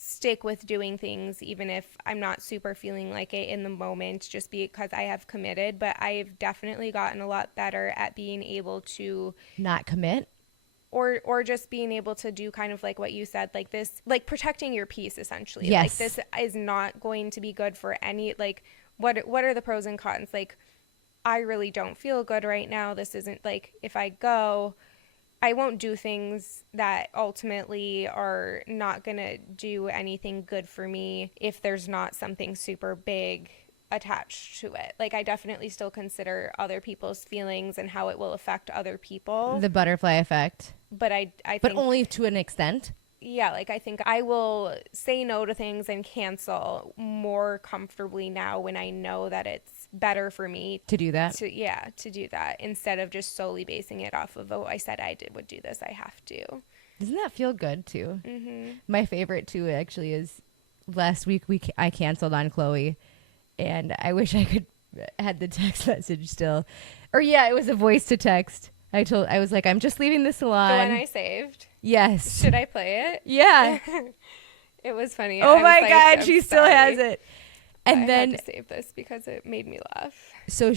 stick with doing things even if I'm not super feeling like it in the moment just because I have committed. But I've definitely gotten a lot better at being able to not commit or just being able to do kind of like what you said, like this, like protecting your peace essentially. Yes. Like this is not going to be good for any, like what are the pros and cons? Like I really don't feel good right now. This isn't like, if I go, I won't do things that ultimately are not going to do anything good for me if there's not something super big attached to it. Like I definitely still consider other people's feelings and how it will affect other people. The butterfly effect. But I but think, only to an extent. Yeah, like I think I will say no to things and cancel more comfortably now when I know that it's better for me to do that. To do that instead of just solely basing it off of, oh, I said would do this, I have to. Doesn't that feel good too? Mm-hmm. My favorite too actually is last week I canceled on Chloe, and I wish I could had the text message still, or it was a voice to text. I was like, I'm just leaving the salon. The one I saved. Yes. Should I play it? Yeah. It was funny. Oh my God, she still has it. And I then had to save this because it made me laugh. So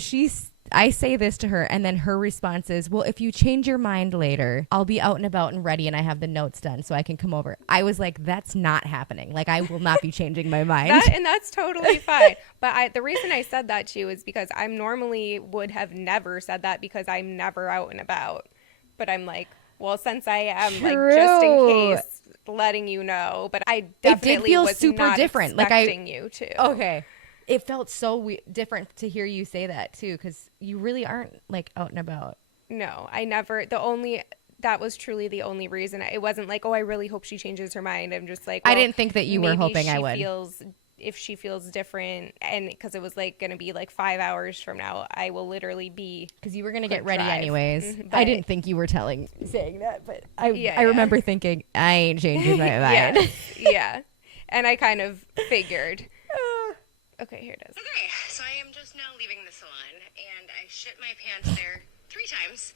I say this to her, and then her response is, well, if you change your mind later, I'll be out and about and ready, and I have the notes done so I can come over. I was like, that's not happening. Like, I will not be changing my mind. And that's totally fine. But the reason I said that to you is because I normally would have never said that because I'm never out and about. But I'm like, well, since I am, like, just in case, letting you know. But I definitely it did feel was super not different. expecting you to. Okay. It felt so different to hear you say that too, because you really aren't like out and about. No, I never. That was truly the only reason. It wasn't like, oh, I really hope she changes her mind. I'm just like, well, I didn't think that you were hoping I would. If she feels different, and because it was like going to be like 5 hours from now, I will literally be, because you were going to get ready anyways. Mm-hmm, I didn't think you were saying that, but I remember thinking, I ain't changing my mind. Yeah. And I kind of figured. Okay, here it is. Okay, so I am just now leaving the salon, and I shit my pants there 3 times.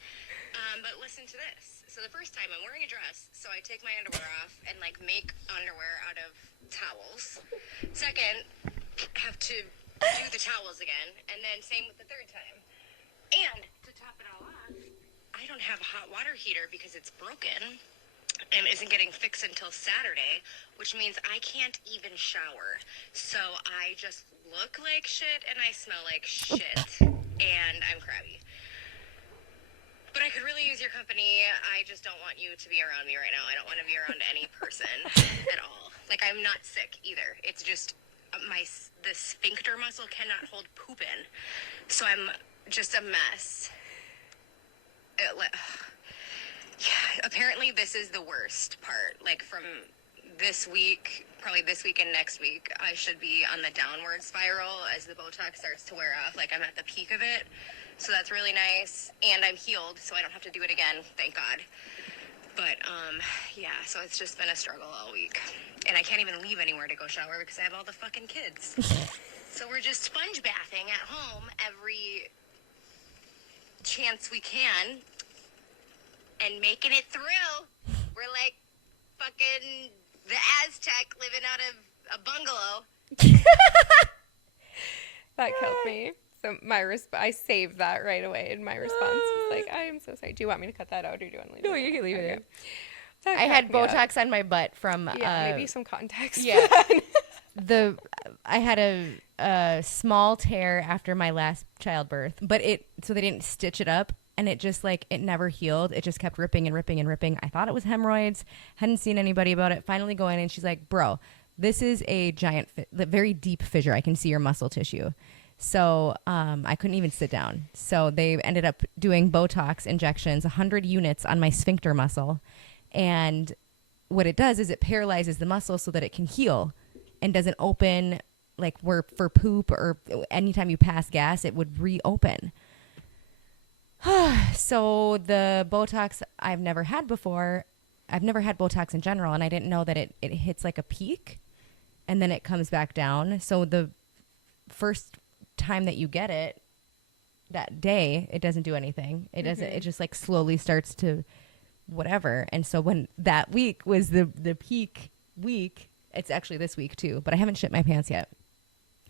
But listen to this. So the first time I'm wearing a dress, so I take my underwear off and like make underwear out of towels. Second, have to do the towels again, and then same with the third time. And to top it all off, I don't have a hot water heater because it's broken and isn't getting fixed until Saturday, which means I can't even shower. So I just look like shit and I smell like shit and I'm crabby. But I could really use your company. I just don't want you to be around me right now. I don't want to be around any person at all. Like, I'm not sick either. It's just the sphincter muscle cannot hold poop in. So I'm just a mess. Yeah, apparently this is the worst part. Like, from this week, probably this week and next week, I should be on the downward spiral as the Botox starts to wear off. Like, I'm at the peak of it. So that's really nice. And I'm healed, so I don't have to do it again, thank God. But, yeah, so it's just been a struggle all week. And I can't even leave anywhere to go shower because I have all the fucking kids. So we're just sponge bathing at home every chance we can and making it through. We're like fucking the Aztec living out of a bungalow. That killed me. So I saved that right away, and my response was like, I am so sorry. Do you want me to cut that out, or do you want to leave it? No, you can leave it. Okay. I had Botox on my butt from maybe some context. Yeah. I had a small tear after my last childbirth, but so they didn't stitch it up, and it just it never healed. It just kept ripping and ripping and ripping. I thought it was hemorrhoids. Hadn't seen anybody about it. Finally go in, and she's like, bro, this is a giant, very deep fissure. I can see your muscle tissue. So I couldn't even sit down. So they ended up doing Botox injections, 100 units on my sphincter muscle. And what it does is it paralyzes the muscle so that it can heal and doesn't open for poop, or anytime you pass gas, it would reopen. So the Botox I've never had before. I've never had Botox in general, and I didn't know that it hits like a peak and then it comes back down. So the first time that you get it, that day, it doesn't do anything. It doesn't. It just slowly starts to whatever. And so when that week was the peak week, it's actually this week too, but I haven't shit my pants yet.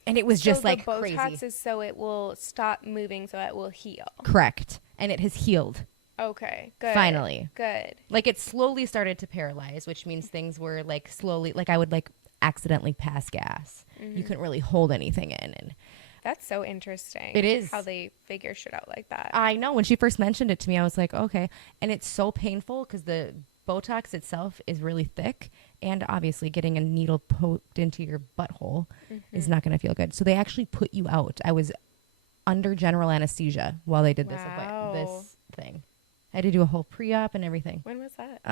And it was just the Botox crazy. Is so it will stop moving, so it will heal. Correct. And it has healed. Okay, good. Finally. Good. It slowly started to paralyze, which means things were slowly, I would accidentally pass gas. You couldn't really hold anything in. And that's so interesting. It is. How they figure shit out like that. I know. When she first mentioned it to me, I was like, okay. And it's so painful because the Botox itself is really thick. And obviously getting a needle poked into your butthole is not going to feel good. So they actually put you out. I was under general anesthesia while they did this thing. I had to do a whole pre-op and everything. When was that?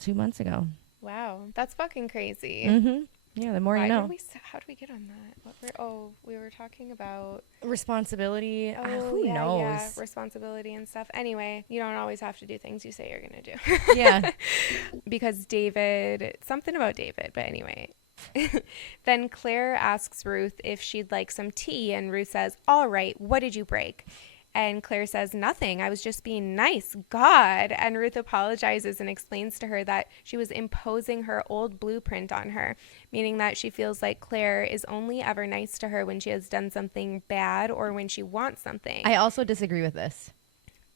2 months ago. Wow. That's fucking crazy. Mm-hmm. Yeah, the more you know. How did we get on that? We were talking about responsibility. Who knows? Yeah, responsibility and stuff. Anyway, you don't always have to do things you say you're going to do. Yeah. Because something about David, but anyway. Then Claire asks Ruth if she'd like some tea, and Ruth says, all right, what did you break? And Claire says, nothing. I was just being nice. God. And Ruth apologizes and explains to her that she was imposing her old blueprint on her, meaning that she feels like Claire is only ever nice to her when she has done something bad or when she wants something. I also disagree with this.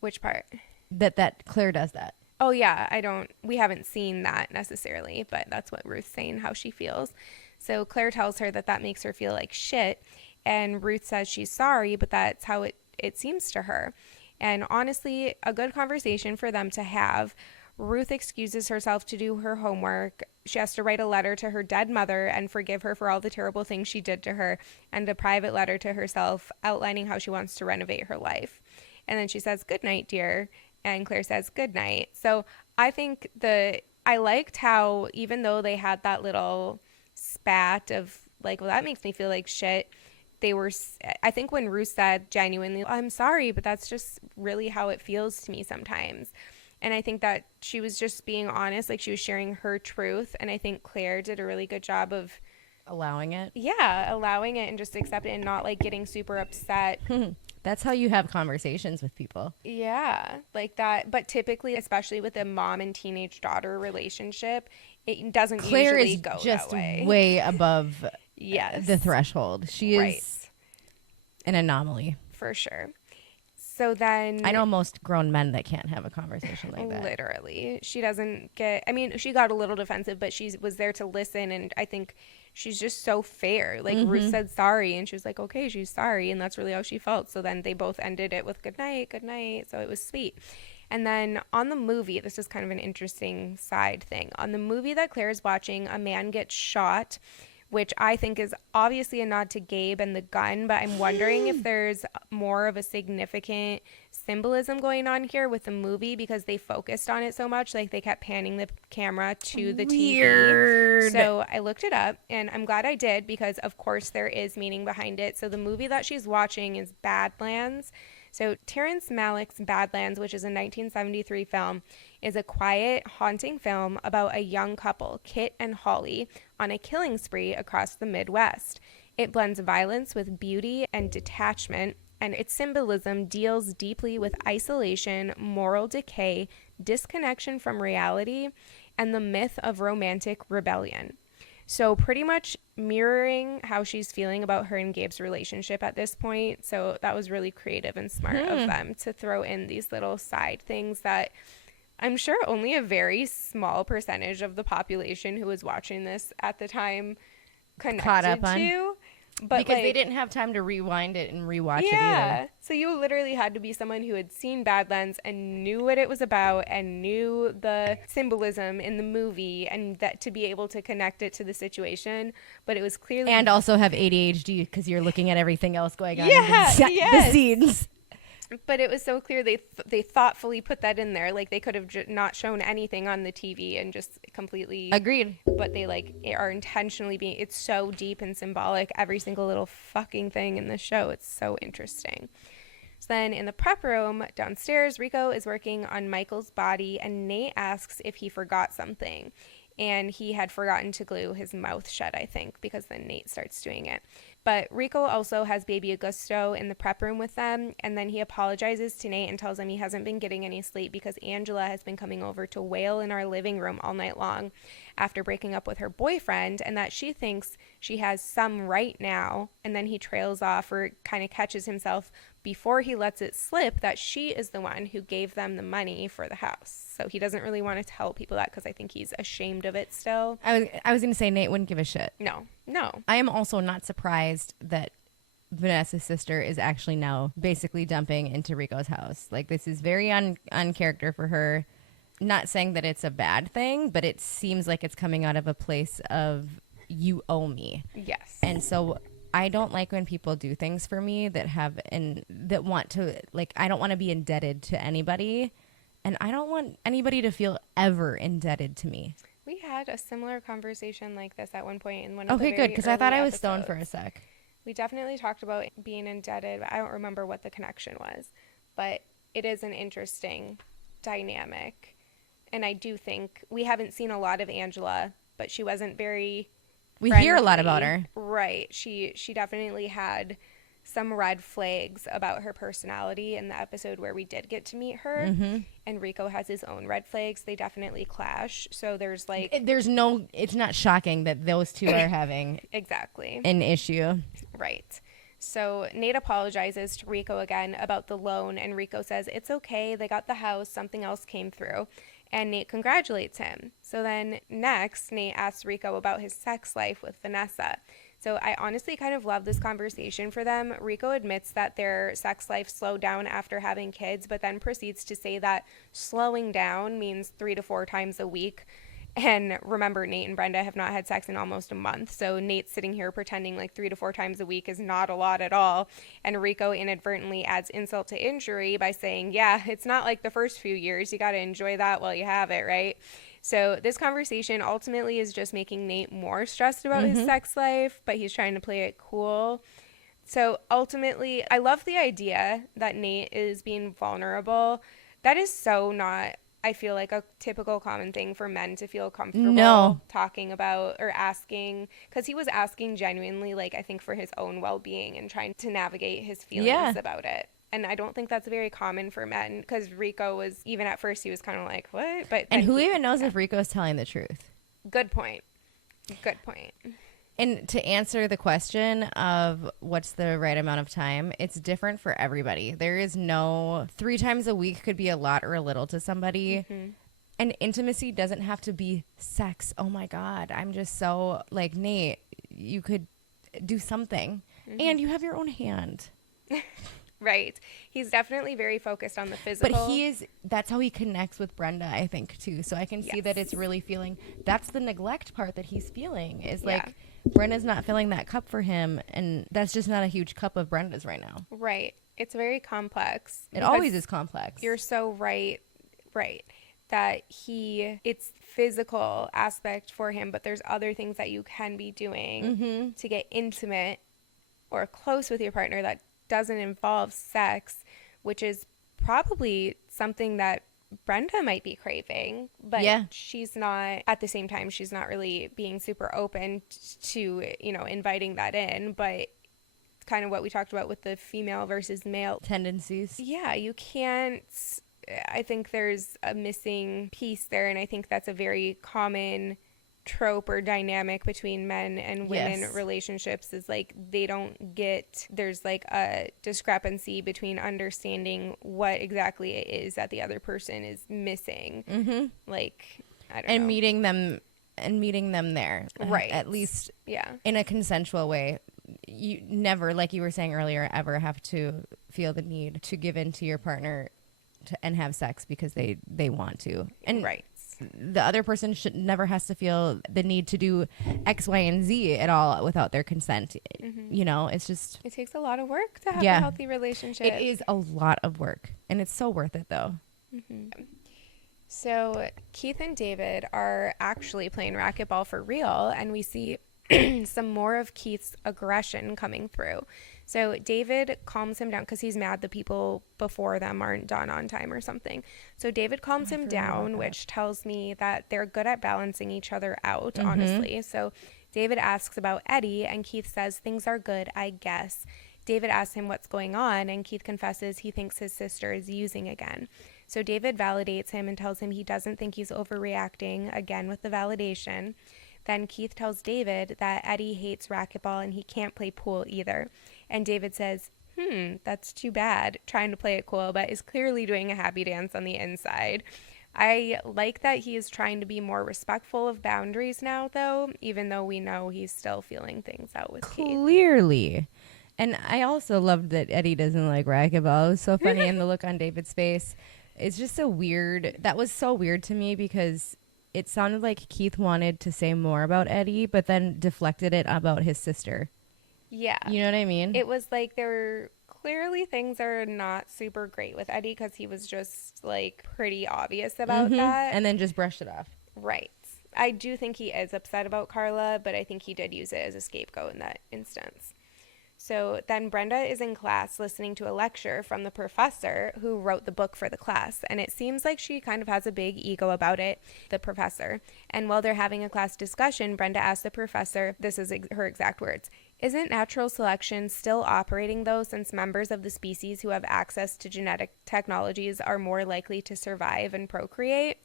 Which part? That Claire does that. Oh, yeah. We haven't seen that necessarily, but that's what Ruth's saying, how she feels. So Claire tells her that makes her feel like shit. And Ruth says she's sorry, but that's how it seems to her. And honestly, a good conversation for them to have. Ruth excuses herself to do her homework. She has to write a letter to her dead mother and forgive her for all the terrible things she did to her, and a private letter to herself outlining how she wants to renovate her life. And then she says, good night, dear. And Claire says, good night. So I think I liked how, even though they had that little spat of well, that makes me feel like shit, I think when Ruth said genuinely, I'm sorry, but that's just really how it feels to me sometimes. And I think that she was just being honest, she was sharing her truth. And I think Claire did a really good job of allowing it. Yeah, allowing it and just accept it and not getting super upset. That's how you have conversations with people. Yeah, like that. But typically, especially with a mom and teenage daughter relationship, it doesn't Claire usually is go just that way. Way above yes. the threshold. She is an anomaly. For sure. So then I know most grown men that can't have a conversation like that. Literally. She doesn't she got a little defensive, but she was there to listen, and I think she's just so fair. Like Ruth said sorry and she was like, okay, she's sorry, and that's really how she felt. So then they both ended it with good night. So it was sweet. And then on the movie, this is kind of an interesting side thing. On the movie that Claire is watching, a man gets shot, which I think is obviously a nod to Gabe and the gun, but I'm wondering if there's more of a significant symbolism going on here with the movie because they focused on it so much. Like they kept panning the camera to the TV. So I looked it up, and I'm glad I did because, of course, there is meaning behind it. So the movie that she's watching is Badlands. So Terrence Malick's Badlands, which is a 1973 film, is a quiet, haunting film about a young couple, Kit and Holly, on a killing spree across the Midwest. It blends violence with beauty and detachment, and its symbolism deals deeply with isolation, moral decay, disconnection from reality, and the myth of romantic rebellion. So pretty much mirroring how she's feeling about her and Gabe's relationship at this point. So that was really creative and smart of them to throw in these little side things that I'm sure only a very small percentage of the population who was watching this at the time connected up on. to. But because they didn't have time to rewind it and rewatch it either. Yeah. So you literally had to be someone who had seen Badlands and knew what it was about and knew the symbolism in the movie and that to be able to connect it to the situation. But it was clearly... And also have ADHD because you're looking at everything else going on in the scenes. But it was so clear they thoughtfully put that in there. Like they could have not shown anything on the TV and just completely agreed. But they are intentionally being. It's so deep and symbolic. Every single little fucking thing in the show. It's so interesting. So then in the prep room downstairs, Rico is working on Michael's body, and Nate asks if he forgot something. And he had forgotten to glue his mouth shut, I think, because then Nate starts doing it. But Rico also has baby Augusto in the prep room with them, and then he apologizes to Nate and tells him he hasn't been getting any sleep because Angela has been coming over to wail in our living room all night long after breaking up with her boyfriend, and that she thinks she has some right now. And then he trails off or kind of catches himself before he lets it slip that she is the one who gave them the money for the house. So he doesn't really want to tell people that because I think he's ashamed of it still. I was going to say Nate wouldn't give a shit. No. I am also not surprised that Vanessa's sister is actually now basically dumping into Rico's house. Like this is very on character for her. Not saying that it's a bad thing, but it seems like it's coming out of a place of you owe me. Yes. And so I don't like when people do things for me that want to, like, I don't want to be indebted to anybody, and I don't want anybody to feel ever indebted to me. We had a similar conversation like this at one point in one of the Okay, good, because I thought I was episodes. stoned for a sec. We definitely talked about being indebted, but I don't remember what the connection was. But it is an interesting dynamic. And I do think we haven't seen a lot of Angela, but she wasn't very We friendly. hear a lot about her. Right. She definitely had some red flags about her personality in the episode where we did get to meet her. Mm-hmm. And Rico has his own red flags. They definitely clash. So there's it's not shocking that those two are having exactly an issue. Right. So Nate apologizes to Rico again about the loan, and Rico says it's okay. They got the house. Something else came through. And Nate congratulates him. So then next, Nate asks Rico about his sex life with Vanessa. So I honestly kind of love this conversation for them. Rico admits that their sex life slowed down after having kids, but then proceeds to say that slowing down means 3 to 4 times a week. And remember, Nate and Brenda have not had sex in almost a month. So Nate's sitting here pretending like 3 to 4 times a week is not a lot at all. And Rico inadvertently adds insult to injury by saying, yeah, it's not like the first few years. You got to enjoy that while you have it, right? So this conversation ultimately is just making Nate more stressed about his sex life, but he's trying to play it cool. So ultimately, I love the idea that Nate is being vulnerable. That is so not, I feel like, a typical common thing for men to feel comfortable talking about or asking, because he was asking genuinely, like, I think for his own well-being and trying to navigate his feelings about it. And I don't think that's very common for men, because Rico was, even at first, he was kind of like, what? But and who even knows if Rico's telling the truth? Good point. And to answer the question of what's the right amount of time, it's different for everybody. There is no 3 times a week could be a lot or a little to somebody. Mm-hmm. And intimacy doesn't have to be sex. Oh my God. I'm just so like, Nate, you could do something. And you have your own hand. Right. He's definitely very focused on the physical. But that's how he connects with Brenda, I think, too. So I can see that it's really feeling, that's the neglect part that he's feeling, is like Brenda's not filling that cup for him. And that's just not a huge cup of Brenda's right now. Right. It's very complex. It always is complex. You're so right. Right. That it's physical aspect for him, but there's other things that you can be doing to get intimate or close with your partner that doesn't involve sex, which is probably something that Brenda might be craving, but she's not, at the same time, she's not really being super open to, inviting that in, but kind of what we talked about with the female versus male tendencies. Yeah, you can't, I think there's a missing piece there, and I think that's a very common trope or dynamic between men and women relationships, is like there's like a discrepancy between understanding what exactly it is that the other person is missing. Like, I don't know. meeting them there, right? At least in a consensual way. You never, like you were saying earlier, ever have to feel the need to give in to your partner and have sex because they want to. And the other person never has to feel the need to do X, Y, and Z at all without their consent. It's just, it takes a lot of work to have a healthy relationship. It is a lot of work, and it's so worth it though. So Keith and David are actually playing racquetball for real, and we see some more of Keith's aggression coming through. So David calms him down because he's mad the people before them aren't done on time or something. So David calms him down, which tells me that they're good at balancing each other out, honestly. So David asks about Eddie, and Keith says, things are good, I guess. David asks him what's going on, and Keith confesses he thinks his sister is using again. So David validates him and tells him he doesn't think he's overreacting, again with the validation. Then Keith tells David that Eddie hates racquetball and he can't play pool either. And David says, that's too bad, trying to play it cool, but is clearly doing a happy dance on the inside. I like that he is trying to be more respectful of boundaries now, though, even though we know he's still feeling things out with Keith. Clearly. And I also loved that Eddie doesn't like racquetball. It was so funny, and the look on David's face. It's just so weird. That was so weird to me because it sounded like Keith wanted to say more about Eddie, but then deflected it about his sister. Yeah. You know what I mean? It was like there were clearly things are not super great with Eddie because he was just like pretty obvious about that. And then just brushed it off. Right. I do think he is upset about Carla, but I think he did use it as a scapegoat in that instance. So then Brenda is in class listening to a lecture from the professor who wrote the book for the class. And it seems like she kind of has a big ego about it, the professor. And while they're having a class discussion, Brenda asks the professor, this is her exact words, isn't natural selection still operating though, since members of the species who have access to genetic technologies are more likely to survive and procreate?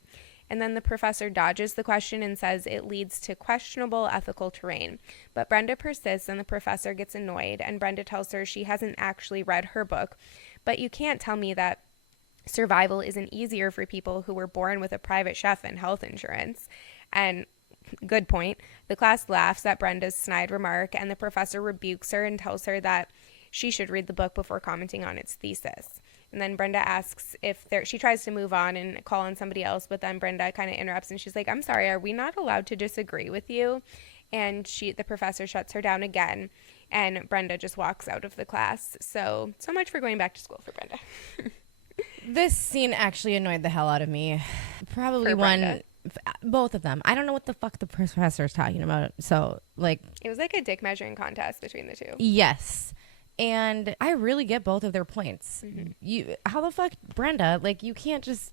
And then the professor dodges the question and says it leads to questionable ethical terrain. But Brenda persists and the professor gets annoyed, and Brenda tells her she hasn't actually read her book. But you can't tell me that survival isn't easier for people who were born with a private chef and health insurance. And good point. The class laughs at Brenda's snide remark, and the professor rebukes her and tells her that she should read the book before commenting on its thesis. And then Brenda asks she tries to move on and call on somebody else, but then Brenda kind of interrupts and she's like, I'm sorry, are we not allowed to disagree with you? And the professor shuts her down again, and Brenda just walks out of the class. So much for going back to school for Brenda. This scene actually annoyed the hell out of me. Probably both of them. I don't know what the fuck the professor is talking about. So, like, it was like a dick measuring contest between the two. Yes. And I really get both of their points. How the fuck, Brenda, like, you can't just,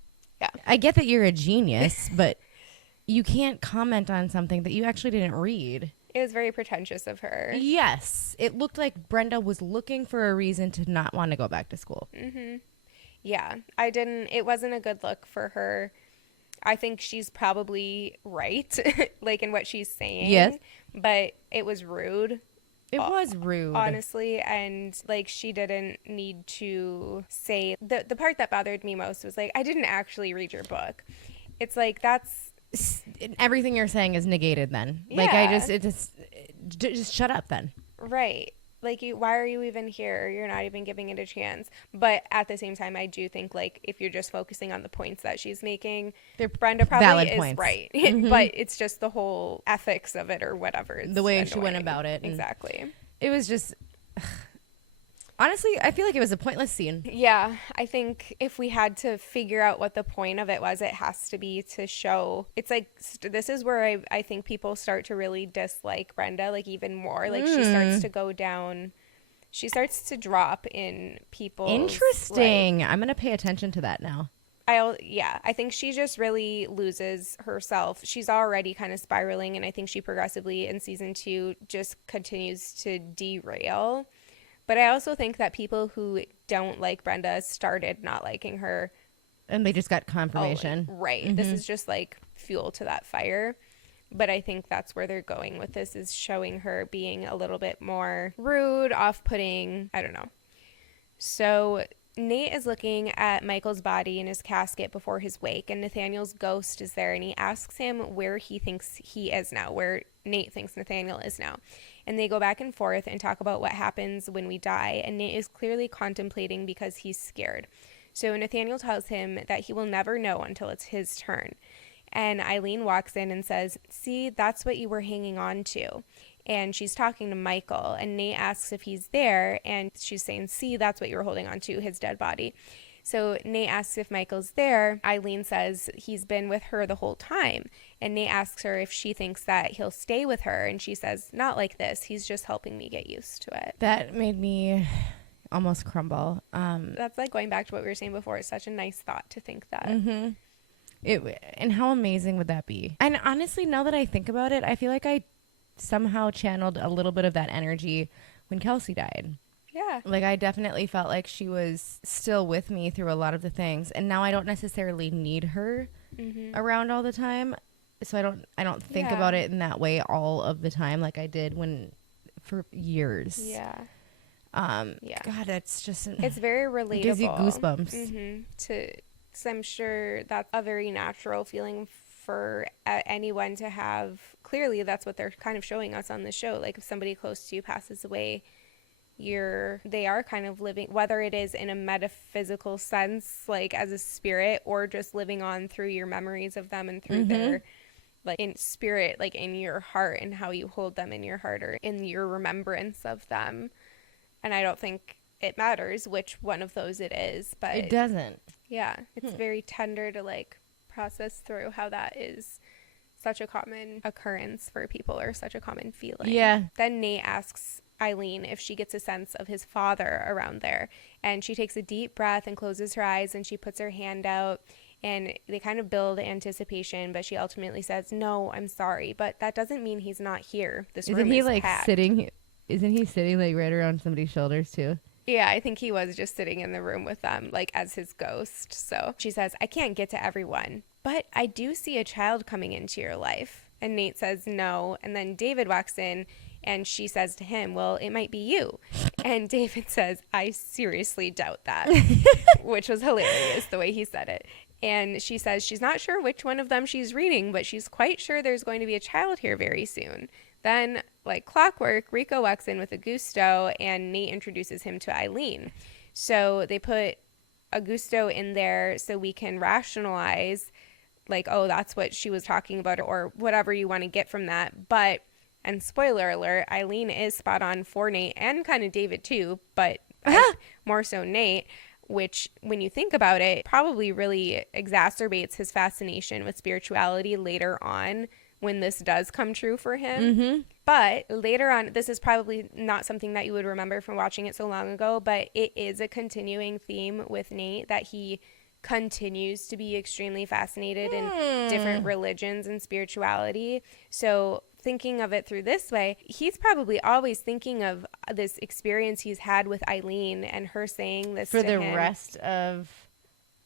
I get that you're a genius, but you can't comment on something that you actually didn't read. It was very pretentious of her. Yes. It looked like Brenda was looking for a reason to not want to go back to school. Yeah. It wasn't a good look for her. I think she's probably right, like in what she's saying. Yes. But it was rude. It was rude. Honestly, and like she didn't need to say the part that bothered me most was like, I didn't actually read your book. It's like that's everything you're saying is negated then. Yeah. Like just shut up then. Right. Like, why are you even here? You're not even giving it a chance. But at the same time, I do think, like, if you're just focusing on the points that she's making, Brenda probably is points. Right. Mm-hmm. But it's just the whole ethics of it or whatever. It's the way annoying. She went about it. Exactly. It was just... Honestly, I feel like it was a pointless scene. Yeah, I think if we had to figure out what the point of it was, it has to be to show. It's like, this is where I think people start to really dislike Brenda, like, even more. Like, she starts to go down. She starts to drop in people. Interesting. I'm going to pay attention to that now. I think she just really loses herself. She's already kind of spiraling, and I think she progressively in season 2 just continues to derail. But I also think that people who don't like Brenda started not liking her. And they just got confirmation. Right. Mm-hmm. This is just like fuel to that fire. But I think that's where they're going with this, is showing her being a little bit more rude, off-putting. I don't know. So Nate is looking at Michael's body in his casket before his wake, and Nathaniel's ghost is there, and he asks him where he thinks he is now, where Nate thinks Nathaniel is now. And they go back and forth and talk about what happens when we die, and Nate is clearly contemplating because he's scared. So Nathaniel tells him that he will never know until it's his turn. And Eileen walks in and says, "See, that's what you were hanging on to." And she's talking to Michael, and Nate asks if he's there, and she's saying, "See, that's what you were holding on to, his dead body." So Nate asks if Michael's there. Eileen says he's been with her the whole time. And Nate asks her if she thinks that he'll stay with her. And she says, "Not like this. He's just helping me get used to it." That made me almost crumble. That's like going back to what we were saying before. It's such a nice thought to think that. Mm-hmm. And how amazing would that be? And honestly, now that I think about it, I feel like I somehow channeled a little bit of that energy when Kelsey died. Yeah. Like, I definitely felt like she was still with me through a lot of the things. And now I don't necessarily need her around all the time. So I don't think about it in that way all of the time like I did for years. Yeah. God, that's just... It's very relatable. It gives you goosebumps. So I'm sure that's a very natural feeling for anyone to have. Clearly, that's what they're kind of showing us on the show. Like, if somebody close to you passes away, they are kind of living, whether it is in a metaphysical sense, like as a spirit, or just living on through your memories of them and through their, like, in spirit, like in your heart, and how you hold them in your heart or in your remembrance of them. And I don't think it matters which one of those it is, but it doesn't. Yeah, it's very tender to like process through how that is such a common occurrence for people, or such a common feeling. Yeah. Then Nate asks Eileen if she gets a sense of his father around there, and she takes a deep breath and closes her eyes, and she puts her hand out, and they kind of build anticipation, but she ultimately says, "No, I'm sorry, but that doesn't mean he's not here. This room is packed." Isn't he sitting like right around somebody's shoulders too? Yeah, I think he was just sitting in the room with them, like as his ghost. So she says, "I can't get to everyone, but I do see a child coming into your life." And Nate says no. And then David walks in, and she says to him, "Well, it might be you." And David says, "I seriously doubt that," which was hilarious the way he said it. And she says she's not sure which one of them she's reading, but she's quite sure there's going to be a child here very soon. Then, like clockwork, Rico walks in with Augusto, and Nate introduces him to Eileen. So they put Augusto in there so we can rationalize, like, oh, that's what she was talking about, or whatever you want to get from that. But, and spoiler alert, Eileen is spot on for Nate, and kind of David too, but more so Nate, which, when you think about it, probably really exacerbates his fascination with spirituality later on, when this does come true for him. But later on, this is probably not something that you would remember from watching it so long ago, but it is a continuing theme with Nate, that he continues to be extremely fascinated in different religions and spirituality. So thinking of it through this way, he's probably always thinking of this experience he's had with Eileen, and her saying this for to the him. rest of...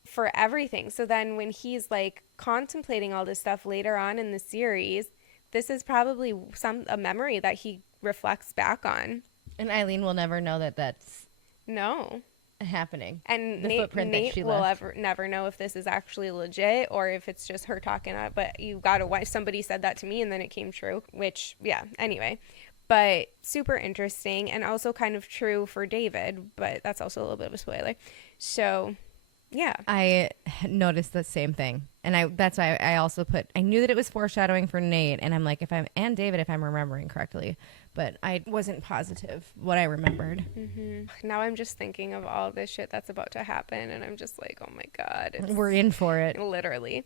For everything. So then when he's like contemplating all this stuff later on in the series, this is probably a memory that he reflects back on. And Eileen will never know that that's happening. And the footprint Nate that she will left. never know if this is actually legit, or if it's just her talking. But you gotta watch. Somebody said that to me, and then it came true. Which, yeah. Anyway, But super interesting, and also kind of true for David, but that's also a little bit of a spoiler. So, yeah. I noticed the same thing. And that's why I also I knew that it was foreshadowing for Nate, and I'm like, and David, if I'm remembering correctly, but I wasn't positive what I remembered. Mm-hmm. Now I'm just thinking of all this shit that's about to happen, and I'm just like, oh my God. We're in for it. Literally.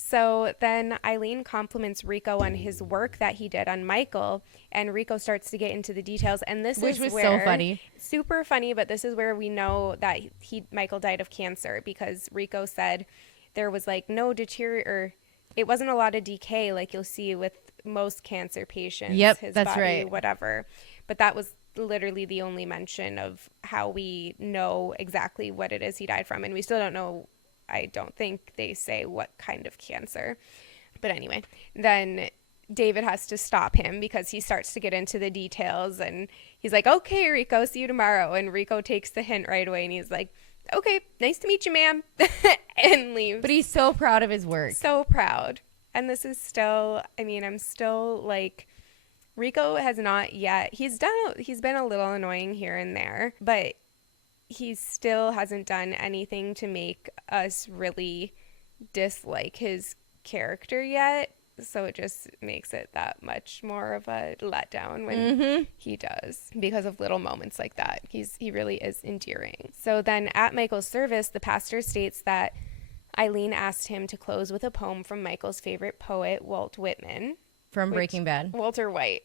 So then Eileen compliments Rico on his work that he did on Michael, and Rico starts to get into the details. And Which was so funny. Super funny, but this is where we know that Michael died of cancer, because Rico said there was like no or it wasn't a lot of decay like you'll see with most cancer patients. Yep, his that's body, right. Whatever. But that was literally the only mention of how we know exactly what it is he died from, and we still don't know. I don't think they say what kind of cancer. But anyway, then David has to stop him because he starts to get into the details, and he's like, okay, Rico, see you tomorrow. And Rico takes the hint right away, and he's like, okay, nice to meet you, ma'am, and leaves. But he's so proud of his work. So proud. And this is still, I'm still like, Rico has not yet, he's been a little annoying here and there, but he still hasn't done anything to make us really dislike his character yet. So it just makes it that much more of a letdown when he does, because of little moments like that. He really is endearing. So then at Michael's service, the pastor states that Eileen asked him to close with a poem from Michael's favorite poet, Walt Whitman. From Breaking Bad. Walter White.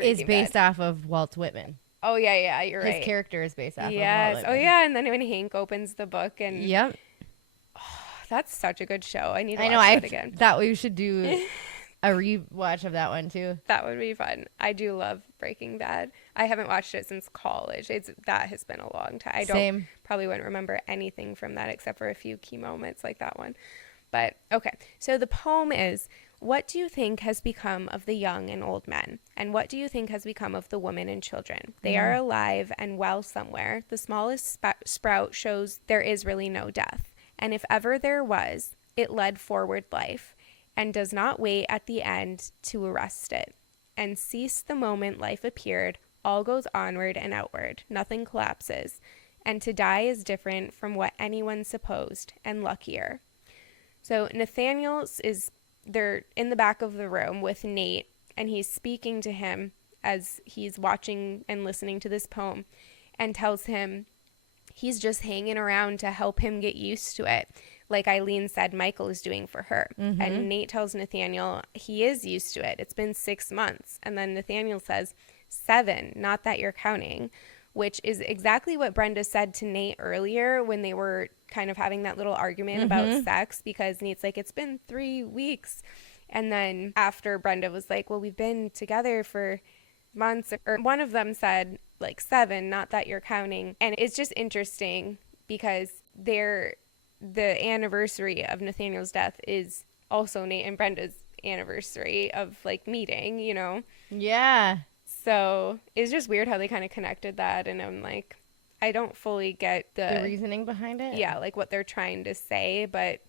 Is based off of Walt Whitman. Oh, yeah, you're right. His character is based off of Walt Whitman. Oh, yeah, and then when Hank opens the book and... Yep. Oh, that's such a good show. I need to watch that again. Thought we should do a rewatch of that one, too. That would be fun. I do love Breaking Bad. I haven't watched it since college. That has been a long time. I probably wouldn't remember anything from that except for a few key moments like that one. But, okay. So the poem is... What do you think has become of the young and old men? And what do you think has become of the women and children? They are alive and well somewhere. The smallest sprout shows there is really no death. And if ever there was, it led forward life and does not wait at the end to arrest it. And cease the moment life appeared, all goes onward and outward. Nothing collapses. And to die is different from what anyone supposed, and luckier. So Nathaniel's they're in the back of the room with Nate, and he's speaking to him as he's watching and listening to this poem, and tells him he's just hanging around to help him get used to it, like Eileen said Michael is doing for her. And Nate tells Nathaniel he is used to it. It's been 6 months. And then Nathaniel says 7, not that you're counting, which is exactly what Brenda said to Nate earlier when they were kind of having that little argument about sex, because Nate's like, it's been 3 weeks. And then after Brenda was like, well, we've been together for months, or one of them said like 7, not that you're counting. And it's just interesting because the anniversary of Nathaniel's death is also Nate and Brenda's anniversary of like meeting, you know? Yeah. So it's just weird how they kind of connected that. And I'm like, I don't fully get the reasoning behind it. Yeah, like what they're trying to say. But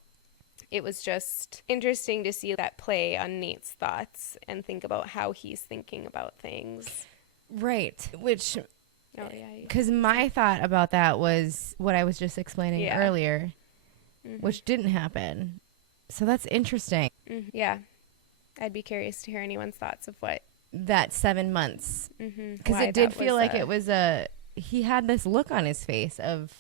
it was just interesting to see that play on Nate's thoughts and think about how he's thinking about things. Right. Which, yeah. Because my thought about that was what I was just explaining earlier, which didn't happen. So that's interesting. Yeah. I'd be curious to hear anyone's thoughts of what that 7 months, because it did feel like it was he had this look on his face of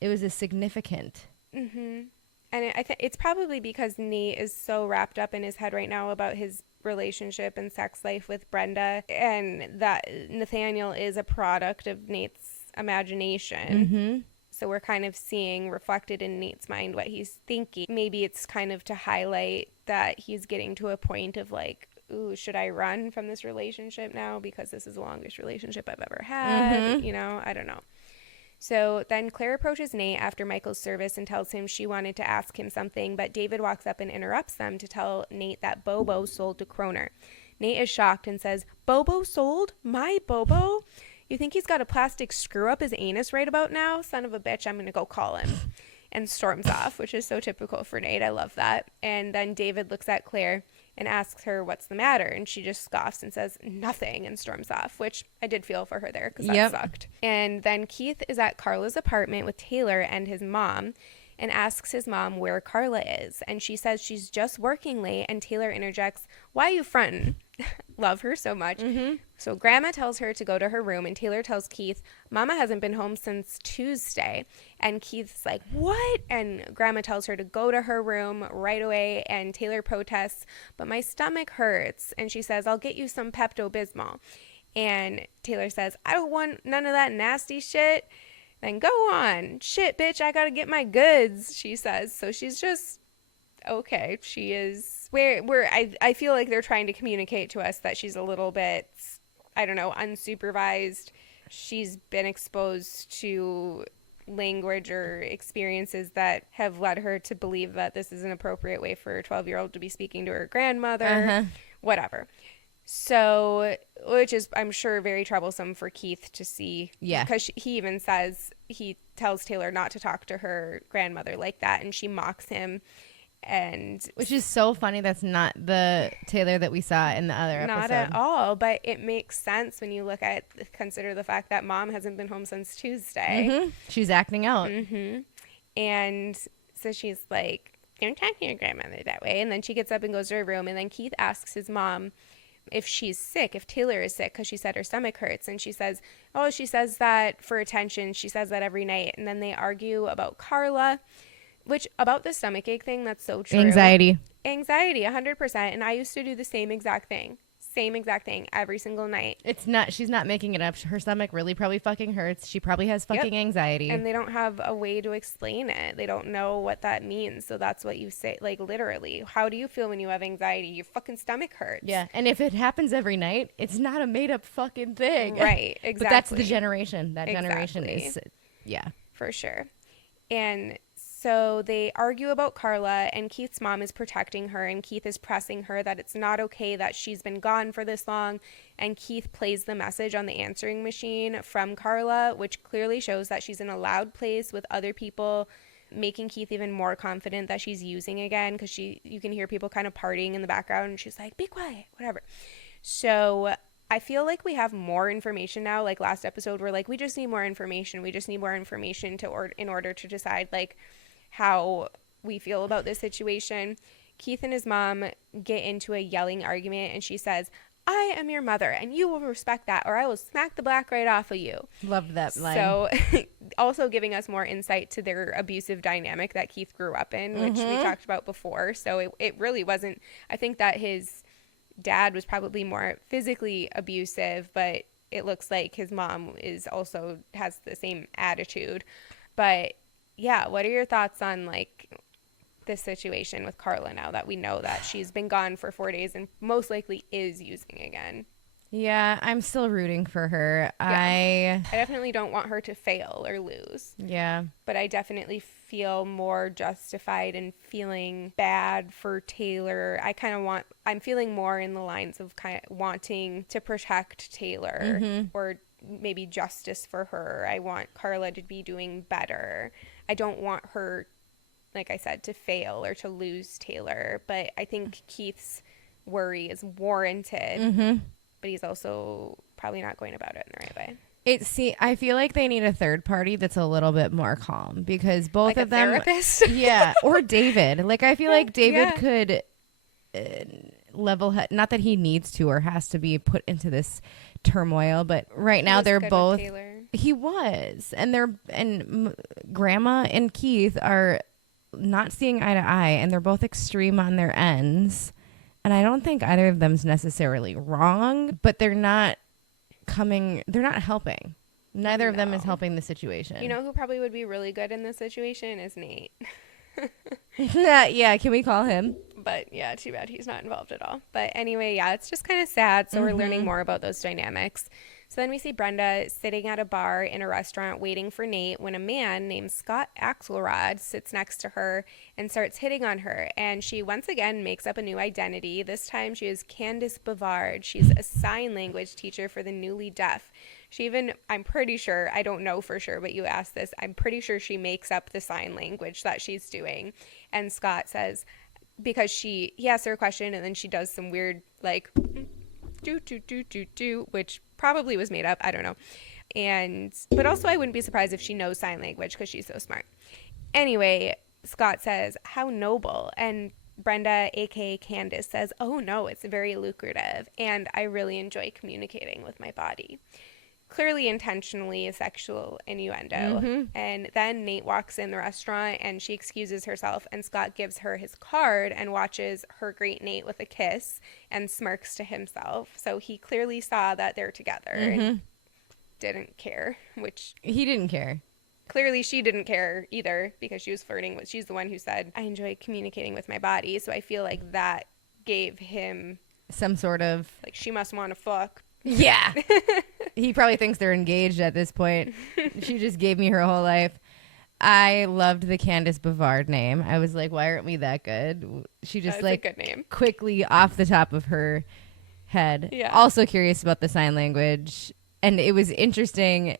it was a significant. And I think it's probably because Nate is so wrapped up in his head right now about his relationship and sex life with Brenda, and that Nathaniel is a product of Nate's imagination. So we're kind of seeing reflected in Nate's mind what he's thinking. Maybe it's kind of to highlight that he's getting to a point of like, ooh, should I run from this relationship now because this is the longest relationship I've ever had? You know, I don't know. So then Claire approaches Nate after Michael's service and tells him she wanted to ask him something, but David walks up and interrupts them to tell Nate that Bobo sold to Kroner. Nate is shocked and says, Bobo sold? My Bobo? You think he's got a plastic screw up his anus right about now? Son of a bitch, I'm going to go call him. And storms off, which is so typical for Nate. I love that. And then David looks at Claire and asks her what's the matter, and she just scoffs and says nothing and storms off, which I did feel for her there because that sucked. And then Keith is at Carla's apartment with Taylor and his mom and asks his mom where Carla is, and she says she's just working late, and Taylor interjects, "Why you frontin'?" Love her so much. So Grandma tells her to go to her room, and Taylor tells Keith, "Mama hasn't been home since Tuesday." And Keith's like, "What?" And Grandma tells her to go to her room right away, and Taylor protests, "But my stomach hurts." And she says, "I'll get you some Pepto-Bismol." And Taylor says, "I don't want none of that nasty shit." Then "Go on. Shit, bitch, I gotta get my goods," she says. So she's just, okay. She is, I feel like they're trying to communicate to us that she's a little bit, I don't know, unsupervised. She's been exposed to language or experiences that have led her to believe that this is an appropriate way for a 12-year-old to be speaking to her grandmother, whatever. So, which is, I'm sure, very troublesome for Keith to see. Yeah. Because he even says, he tells Taylor not to talk to her grandmother like that, and she mocks him. And which is so funny. That's not the Taylor that we saw in the other episode. Not at all, but it makes sense when you consider the fact that Mom hasn't been home since Tuesday. She's acting out. And so she's like, "Don't talk to your grandmother that way." And then she gets up and goes to her room, and then Keith asks his mom if she's sick, if Taylor is sick, because she said her stomach hurts. And she says, "Oh, she says that for attention. She says that every night." And then they argue about Carla, which, about the stomachache thing, that's so true. Anxiety, 100%. And I used to do the same exact thing every single night. It's not, she's not making it up. Her stomach really probably fucking hurts. She probably has fucking anxiety. And they don't have a way to explain it. They don't know what that means. So that's what you say, like, literally. How do you feel when you have anxiety? Your fucking stomach hurts. Yeah. And if it happens every night, it's not a made up fucking thing. Right. Exactly. But that's the generation. That generation is, yeah. For sure. And so they argue about Carla, and Keith's mom is protecting her, and Keith is pressing her that it's not okay that she's been gone for this long. And Keith plays the message on the answering machine from Carla, which clearly shows that she's in a loud place with other people, making Keith even more confident that she's using again, because you can hear people kind of partying in the background, and she's like, "Be quiet," whatever. So I feel like we have more information now. Like last episode, we're like, we just need more information. We just need more information in order to decide, like, how we feel about this situation. Keith and his mom get into a yelling argument, and she says, "I am your mother, and you will respect that, or I will smack the black right off of you." Love that line. So also giving us more insight to their abusive dynamic that Keith grew up in, which we talked about before. So it really wasn't, I think that his dad was probably more physically abusive, but it looks like his mom has the same attitude. But yeah, what are your thoughts on, like, this situation with Carla now that we know that she's been gone for 4 days and most likely is using again? Yeah, I'm still rooting for her. Yeah. I definitely don't want her to fail or lose. Yeah. But I definitely feel more justified in feeling bad for Taylor. I'm feeling more in the lines of kind of wanting to protect Taylor or maybe justice for her. I want Carla to be doing better. I don't want her, like I said, to fail or to lose Taylor. But I think Keith's worry is warranted. But he's also probably not going about it in the right way. I feel like they need a third party that's a little bit more calm, because both like of them, therapist? Yeah, or David. Like, I feel like David could level head. Not that he needs to or has to be put into this turmoil, but right now they're both. He was, and Grandma and Keith are not seeing eye to eye, and they're both extreme on their ends. And I don't think either of them's necessarily wrong, but they're not helping. Neither of them is helping the situation. You know who probably would be really good in this situation is Nate. Yeah, can we call him? But yeah, too bad he's not involved at all. But anyway, yeah, it's just kind of sad. So we're learning more about those dynamics. So then we see Brenda sitting at a bar in a restaurant waiting for Nate when a man named Scott Axelrod sits next to her and starts hitting on her. And she once again makes up a new identity. This time she is Candace Bavard. She's a sign language teacher for the newly deaf. She even, I'm pretty sure, I don't know for sure, but you asked this, I'm pretty sure she makes up the sign language that she's doing. And Scott says, because he asks her a question and then she does some weird like do, which probably was made up. I don't know. But also I wouldn't be surprised if she knows sign language because she's so smart. Anyway, Scott says, how noble. And Brenda, aka Candace, says, oh no, it's very lucrative and I really enjoy communicating with my body. Clearly intentionally a sexual innuendo. And then Nate walks in the restaurant and she excuses herself and Scott gives her his card and watches her greet Nate with a kiss and smirks to himself. So he clearly saw that they're together and didn't care, which he didn't care. Clearly she didn't care either because she was flirting with, she's the one who said, I enjoy communicating with my body. So I feel like that gave him some sort of like, she must want to fuck. Yeah. He probably thinks they're engaged at this point. She just gave me her whole life. I loved the Candace Bavard name. I was like, why aren't we that good? She just like a good name. Quickly off the top of her head. Yeah. Also curious about the sign language. And it was interesting.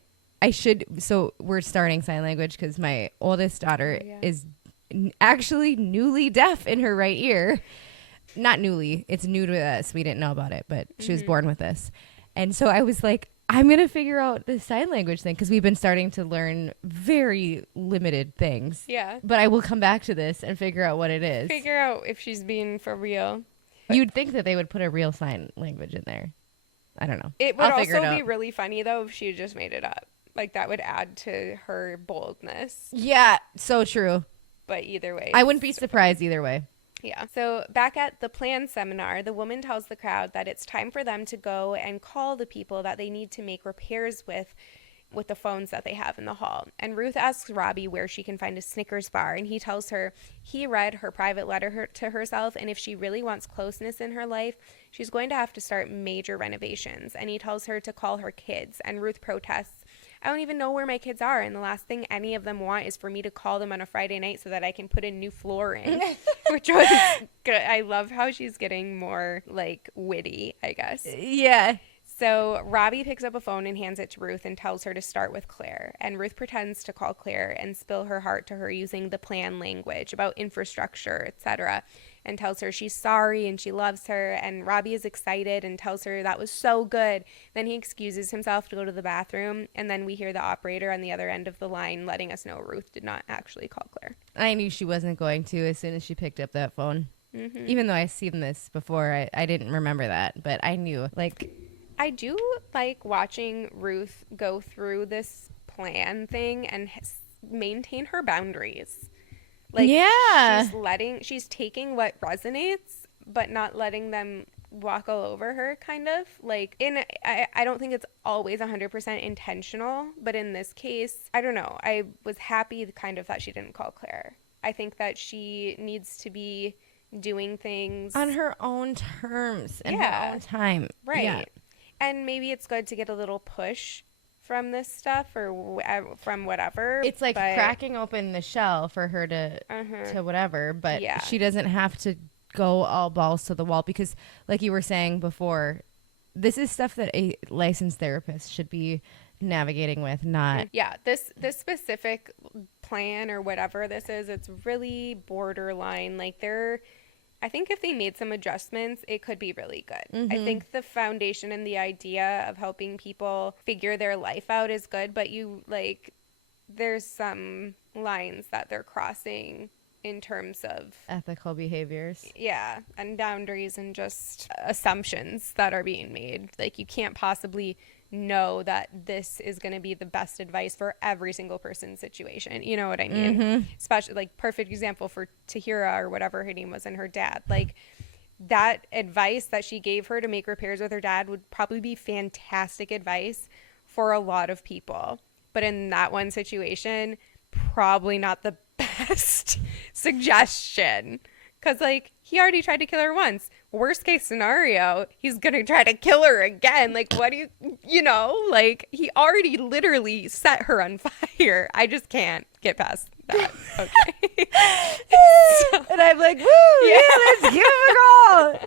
So we're starting sign language because my oldest daughter is actually newly deaf in her right ear. Not newly. It's new to us. We didn't know about it, but she was born with this. And so I was like, I'm going to figure out the sign language thing because we've been starting to learn very limited things. Yeah. But I will come back to this and figure out what it is. Figure out if she's being for real. You'd think that they would put a real sign language in there. I don't know. It would also be really funny, though, if she just made it up. Like, that would add to her boldness. Yeah, so true. But either way. I wouldn't be surprised either way. Yeah. So back at the plan seminar, the woman tells the crowd that it's time for them to go and call the people that they need to make repairs with the phones that they have in the hall. And Ruth asks Robbie where she can find a Snickers bar, and he tells her he read her private letter to herself, and if she really wants closeness in her life, she's going to have to start major renovations. And he tells her to call her kids, and Ruth protests, I don't even know where my kids are, and the last thing any of them want is for me to call them on a Friday night so that I can put a new flooring, which was good. I love how she's getting more, like, witty, I guess. Yeah. So Robbie picks up a phone and hands it to Ruth and tells her to start with Claire. And Ruth pretends to call Claire and spill her heart to her using the plan language about infrastructure, etc., and tells her she's sorry and she loves her. And Robbie is excited and tells her that was so good. Then he excuses himself to go to the bathroom. And then we hear the operator on the other end of the line letting us know Ruth did not actually call Claire. I knew she wasn't going to as soon as she picked up that phone. Even though I've seen this before, I didn't remember that. But I knew, like... I do like watching Ruth go through this plan thing and maintain her boundaries. Like, yeah, she's taking what resonates, but not letting them walk all over her, kind of. Like, I don't think it's always 100% intentional, but in this case, I don't know. I was happy kind of that she didn't call Claire. I think that she needs to be doing things on her own terms and her own time. Right. Yeah. And maybe it's good to get a little push from this stuff or from whatever. It's like cracking open the shell for her to whatever, but she doesn't have to go all balls to the wall because, like you were saying before, this is stuff that a licensed therapist should be navigating with, not... Yeah, this specific plan or whatever this is, it's really borderline. Like, I think if they made some adjustments, it could be really good. I think the foundation and the idea of helping people figure their life out is good, but there's some lines that they're crossing in terms of ethical behaviors. Yeah, and boundaries and just assumptions that are being made. Like, you can't possibly know that this is going to be the best advice for every single person's situation. You know what I mean? Especially, like, perfect example for Tahira or whatever her name was and her dad. Like, that advice that she gave her to make repairs with her dad would probably be fantastic advice for a lot of people. But in that one situation, probably not the best suggestion. Because, like, he already tried to kill her once. Worst case scenario, he's going to try to kill her again. Like, what do you know, like, he already literally set her on fire. I just can't get past that. Okay. And I'm like, woo, yeah, let's give it a call.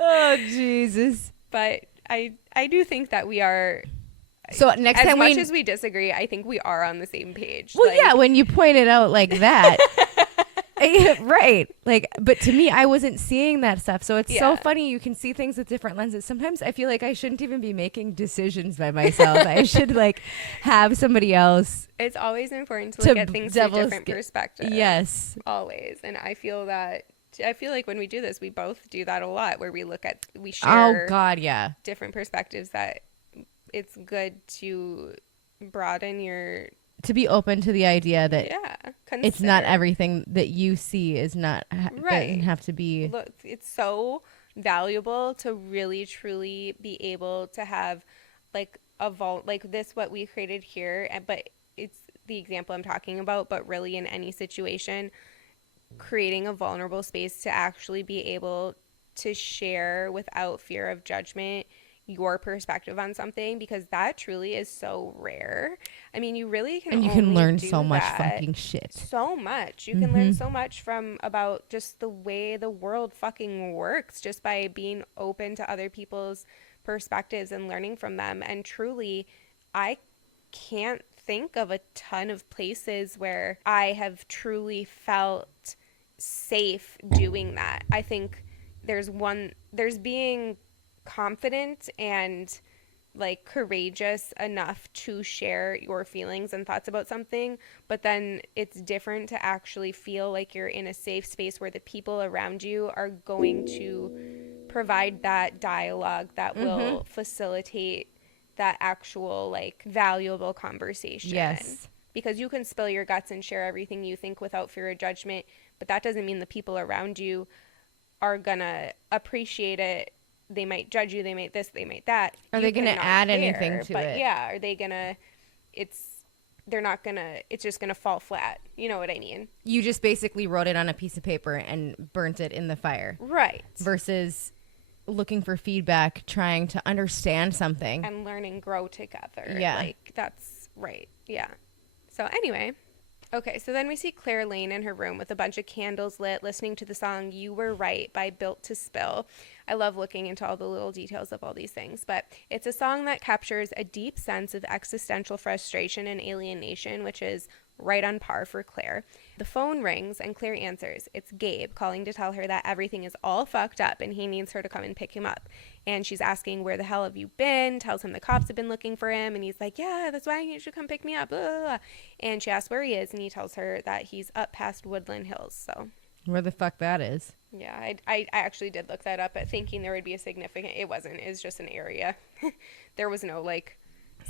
Oh, Jesus. But I do think that we are... So next as time much as we disagree, I think we are on the same page. Well, yeah, when you point it out like that... Right. Like, but to me, I wasn't seeing that stuff. So it's so funny. You can see things with different lenses. Sometimes I feel like I shouldn't even be making decisions by myself. I should like have somebody else. It's always important to look at things from a different perspective. Yes. Always. And I feel like when we do this, we both do that a lot, where we share. Oh God, yeah. Different perspectives. That it's good to broaden your. To be open to the idea that it's not everything that you see is not doesn't have to be. Look, it's so valuable to really truly be able to have like like this what we created here, but it's the example I'm talking about, but really in any situation, creating a vulnerable space to actually be able to share without fear of judgment your perspective on something, because that truly is so rare. I mean, you really can, and you can learn so much fucking shit. So much. You can learn so much from about just the way the world fucking works, just by being open to other people's perspectives and learning from them. And truly, I can't think of a ton of places where I have truly felt safe doing that. I think there's being confident and like courageous enough to share your feelings and thoughts about something, but then it's different to actually feel like you're in a safe space where the people around you are going to provide that dialogue that will facilitate that actual like valuable conversation. Yes. Because you can spill your guts and share everything you think without fear of judgment, but that doesn't mean the people around you are gonna appreciate it. They might judge you, they might this, they might that. Are they going to add anything to it? Yeah, are they going to, they're not going to, it's just going to fall flat. You know what I mean? You just basically wrote it on a piece of paper and burnt it in the fire. Right. Versus looking for feedback, trying to understand something. And learn and grow together. Yeah. Like, that's right. Yeah. So anyway. Okay, so then we see Claire Lane in her room with a bunch of candles lit, listening to the song You Were Right by Built to Spill. I love looking into all the little details of all these things, but it's a song that captures a deep sense of existential frustration and alienation, which is right on par for Claire. The phone rings and Claire answers. It's Gabe calling to tell her that everything is all fucked up and he needs her to come and pick him up. And she's asking, where the hell have you been? Tells him the cops have been looking for him. And he's like, yeah, that's why you should come pick me up. Blah, blah, blah. And she asks where he is. And he tells her that he's up past Woodland Hills. So where the fuck that is? Yeah, I actually did look that up, thinking there would be a significant. It wasn't. It was just an area. There was no like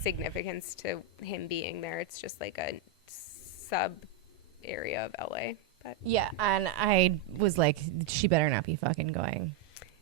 significance to him being there. It's just like a sub area of LA. But yeah, and I was like, she better not be fucking going.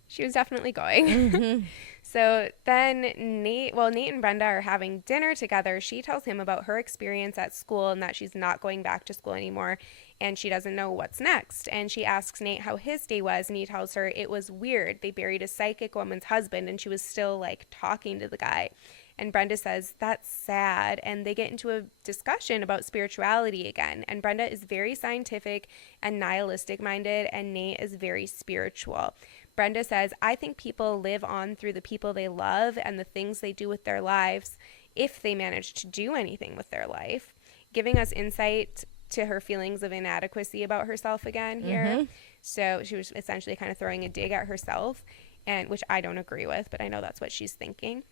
She was definitely going. So then Nate and Brenda are having dinner together. She tells him about her experience at school and that she's not going back to school anymore and she doesn't know what's next. And she asks Nate how his day was and he tells her it was weird. They buried a psychic woman's husband and she was still like talking to the guy. And Brenda says, that's sad. And they get into a discussion about spirituality again. And Brenda is very scientific and nihilistic minded and Nate is very spiritual. Brenda says, I think people live on through the people they love and the things they do with their lives, if they manage to do anything with their life, giving us insight to her feelings of inadequacy about herself again here. So she was essentially kind of throwing a dig at herself, and which I don't agree with, but I know that's what she's thinking.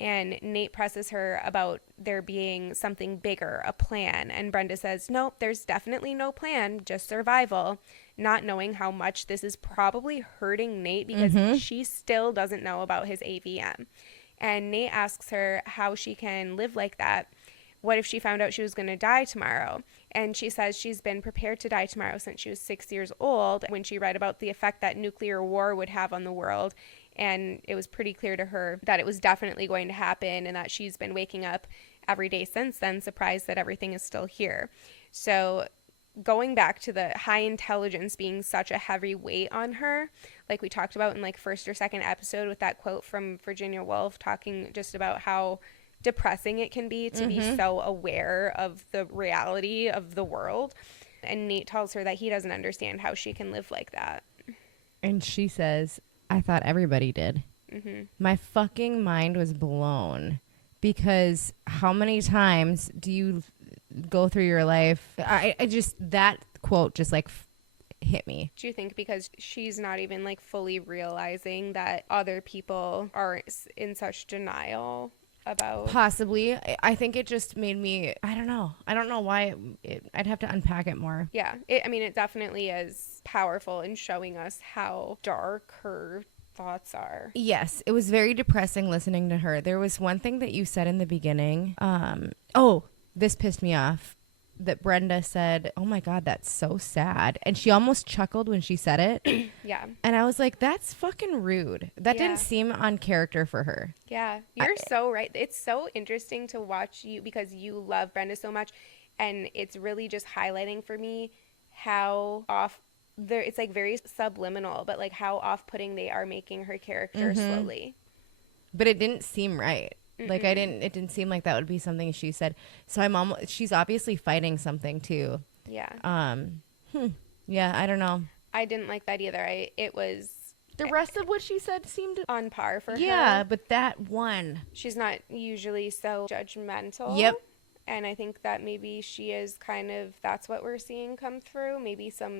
And Nate presses her about there being something bigger, a plan. And Brenda says, nope, there's definitely no plan, just survival. Not knowing how much this is probably hurting Nate because she still doesn't know about his AVM. And Nate asks her how she can live like that. What if she found out she was going to die tomorrow? And she says she's been prepared to die tomorrow since she was 6 years old when she read about the effect that nuclear war would have on the world. And it was pretty clear to her that it was definitely going to happen and that she's been waking up every day since then, surprised that everything is still here. So going back to the high intelligence being such a heavy weight on her, like we talked about in like first or second episode with that quote from Virginia Woolf talking just about how depressing it can be to be so aware of the reality of the world. And Nate tells her that he doesn't understand how she can live like that. And she says, I thought everybody did. My fucking mind was blown because how many times do you go through your life? I just, that quote just like hit me. Do you think because she's not even like fully realizing that other people are in such denial about? Possibly. I think it just made me, I don't know why. I'd have to unpack it more. Yeah. I mean, it definitely is powerful in showing us how dark her thoughts are. Yes, it was very depressing listening to her. There was one thing that you said in the beginning. This pissed me off. That Brenda said, "Oh my God, that's so sad," and she almost chuckled when she said it. Yeah. And I was like, "That's fucking rude." That didn't seem on character for her. Yeah, you're so right. It's so interesting to watch you because you love Brenda so much, and it's really just highlighting for me how off there. It's like very subliminal, but like how off-putting they are making her character slowly. But it didn't seem right. Like it didn't seem like that would be something she said. So she's obviously fighting something too. Yeah. Yeah, I don't know. I didn't like that either. It was the rest of what she said seemed on par for her. Yeah, but that one. She's not usually so judgmental. Yep. And I think that maybe she is kind of, that's what we're seeing come through. Maybe some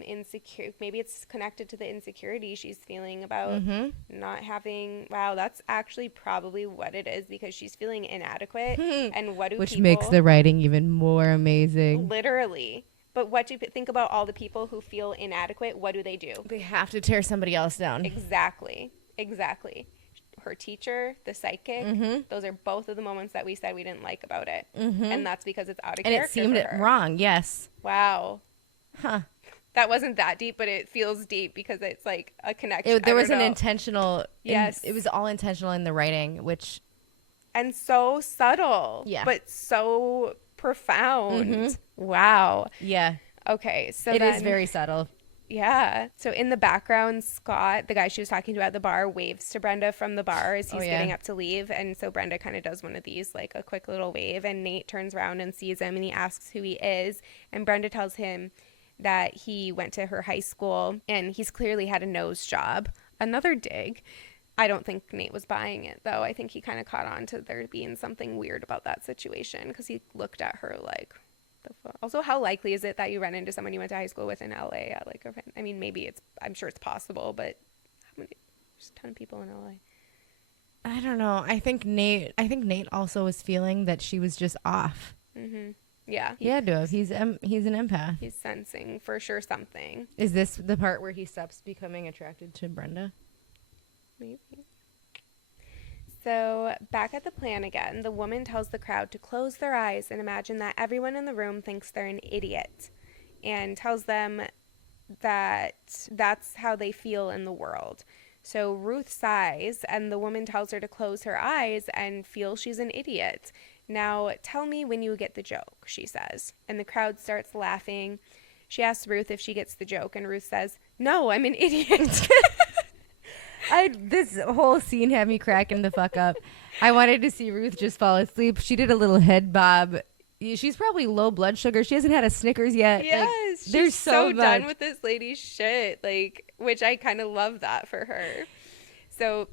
maybe it's connected to the insecurity she's feeling about not having, wow, that's actually probably what it is because she's feeling inadequate. And what do Which makes the writing even more amazing. Literally. But what do you think about all the people who feel inadequate? What do? They have to tear somebody else down. Exactly. Her teacher, the psychic, those are both of the moments that we said we didn't like about it. And that's because it's out of character. And it seemed wrong, yes. Wow. Huh. That wasn't that deep, but it feels deep because it's like a connection. There was an intentional. Yes. It was all intentional in the writing, which. And so subtle. Yeah. But so profound. Wow. Yeah. Okay. So it is very subtle. Yeah. So in the background, Scott, the guy she was talking to at the bar, waves to Brenda from the bar as he's getting up to leave. And so Brenda kind of does one of these, like a quick little wave. And Nate turns around and sees him and he asks who he is. And Brenda tells him that he went to her high school and he's clearly had a nose job. Another dig. I don't think Nate was buying it, though. I think he kind of caught on to there being something weird about that situation because he looked at her like, also, how likely is it that you run into someone you went to high school with in LA at like I mean, maybe I'm sure it's possible, but there's a ton of people in LA. I don't know. I think Nate also was feeling that she was just off. Yeah. He had to have. He's an empath. He's sensing for sure something. Is this the part where he stops becoming attracted to Brenda? Maybe. So back at the plan again, the woman tells the crowd to close their eyes and imagine that everyone in the room thinks they're an idiot and tells them that that's how they feel in the world. So Ruth sighs and the woman tells her to close her eyes and feel she's an idiot. Now tell me when you get the joke, she says. And the crowd starts laughing. She asks Ruth if she gets the joke and Ruth says, "No, I'm an idiot." This whole scene had me cracking the fuck up. I wanted to see Ruth just fall asleep. She did a little head bob. She's probably low blood sugar. She hasn't had a Snickers yet. Yes, she's so done with this lady's shit. Like, which I kind of love that for her. So,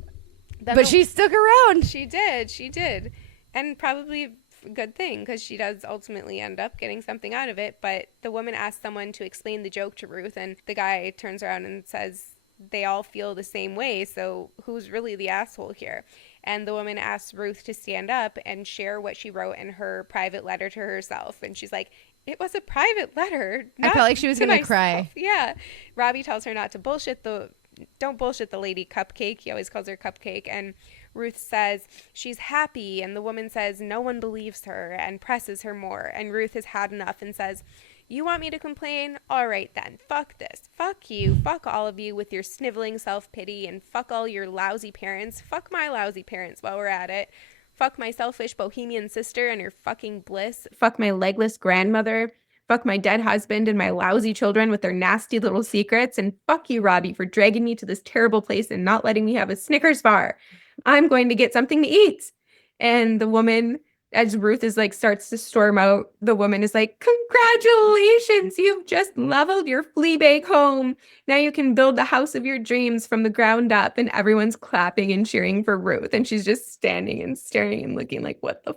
but she stuck around. She did, and probably a good thing because she does ultimately end up getting something out of it. But the woman asks someone to explain the joke to Ruth, and the guy turns around and says, they all feel the same way, so who's really the asshole here? And the woman asks Ruth to stand up and share what she wrote in her private letter to herself. And she's like, it was a private letter. I felt like she was going to cry. Yeah. Robbie tells her not to don't bullshit the lady Cupcake. He always calls her Cupcake. And Ruth says she's happy. And the woman says no one believes her and presses her more. And Ruth has had enough and says, you want me to complain? All right then. Fuck this. Fuck you. Fuck all of you with your sniveling self-pity and fuck all your lousy parents. Fuck my lousy parents while we're at it. Fuck my selfish bohemian sister and her fucking bliss. Fuck my legless grandmother. Fuck my dead husband and my lousy children with their nasty little secrets. And fuck you, Robbie, for dragging me to this terrible place and not letting me have a Snickers bar. I'm going to get something to eat. And the woman, as Ruth is like starts to storm out, the woman is like, congratulations, you've just leveled your flea bake home. Now you can build the house of your dreams from the ground up. And everyone's clapping and cheering for Ruth. And she's just standing and staring and looking like, what the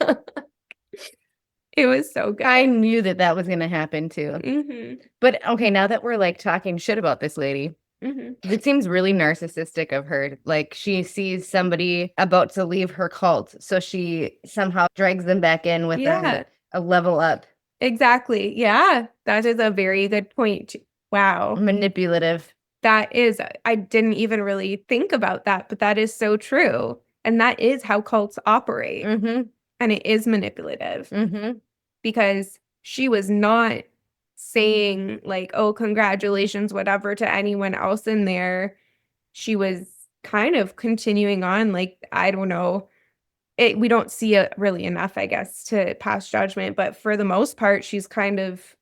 fuck? It was so good. I knew that was going to happen too. Mm-hmm. But okay, now that we're like talking shit about this lady, it seems really narcissistic of her. Like she sees somebody about to leave her cult, so she somehow drags them back in with a level up. Exactly. Yeah, that is a very good point. Wow. Manipulative. That is, I didn't even really think about that, but that is so true. And that is how cults operate. And it is manipulative because she was not saying like, oh, congratulations, whatever, to anyone else in there. She was kind of continuing on, like, I don't know. We don't see it really enough, I guess, to pass judgment. But for the most part, she's kind of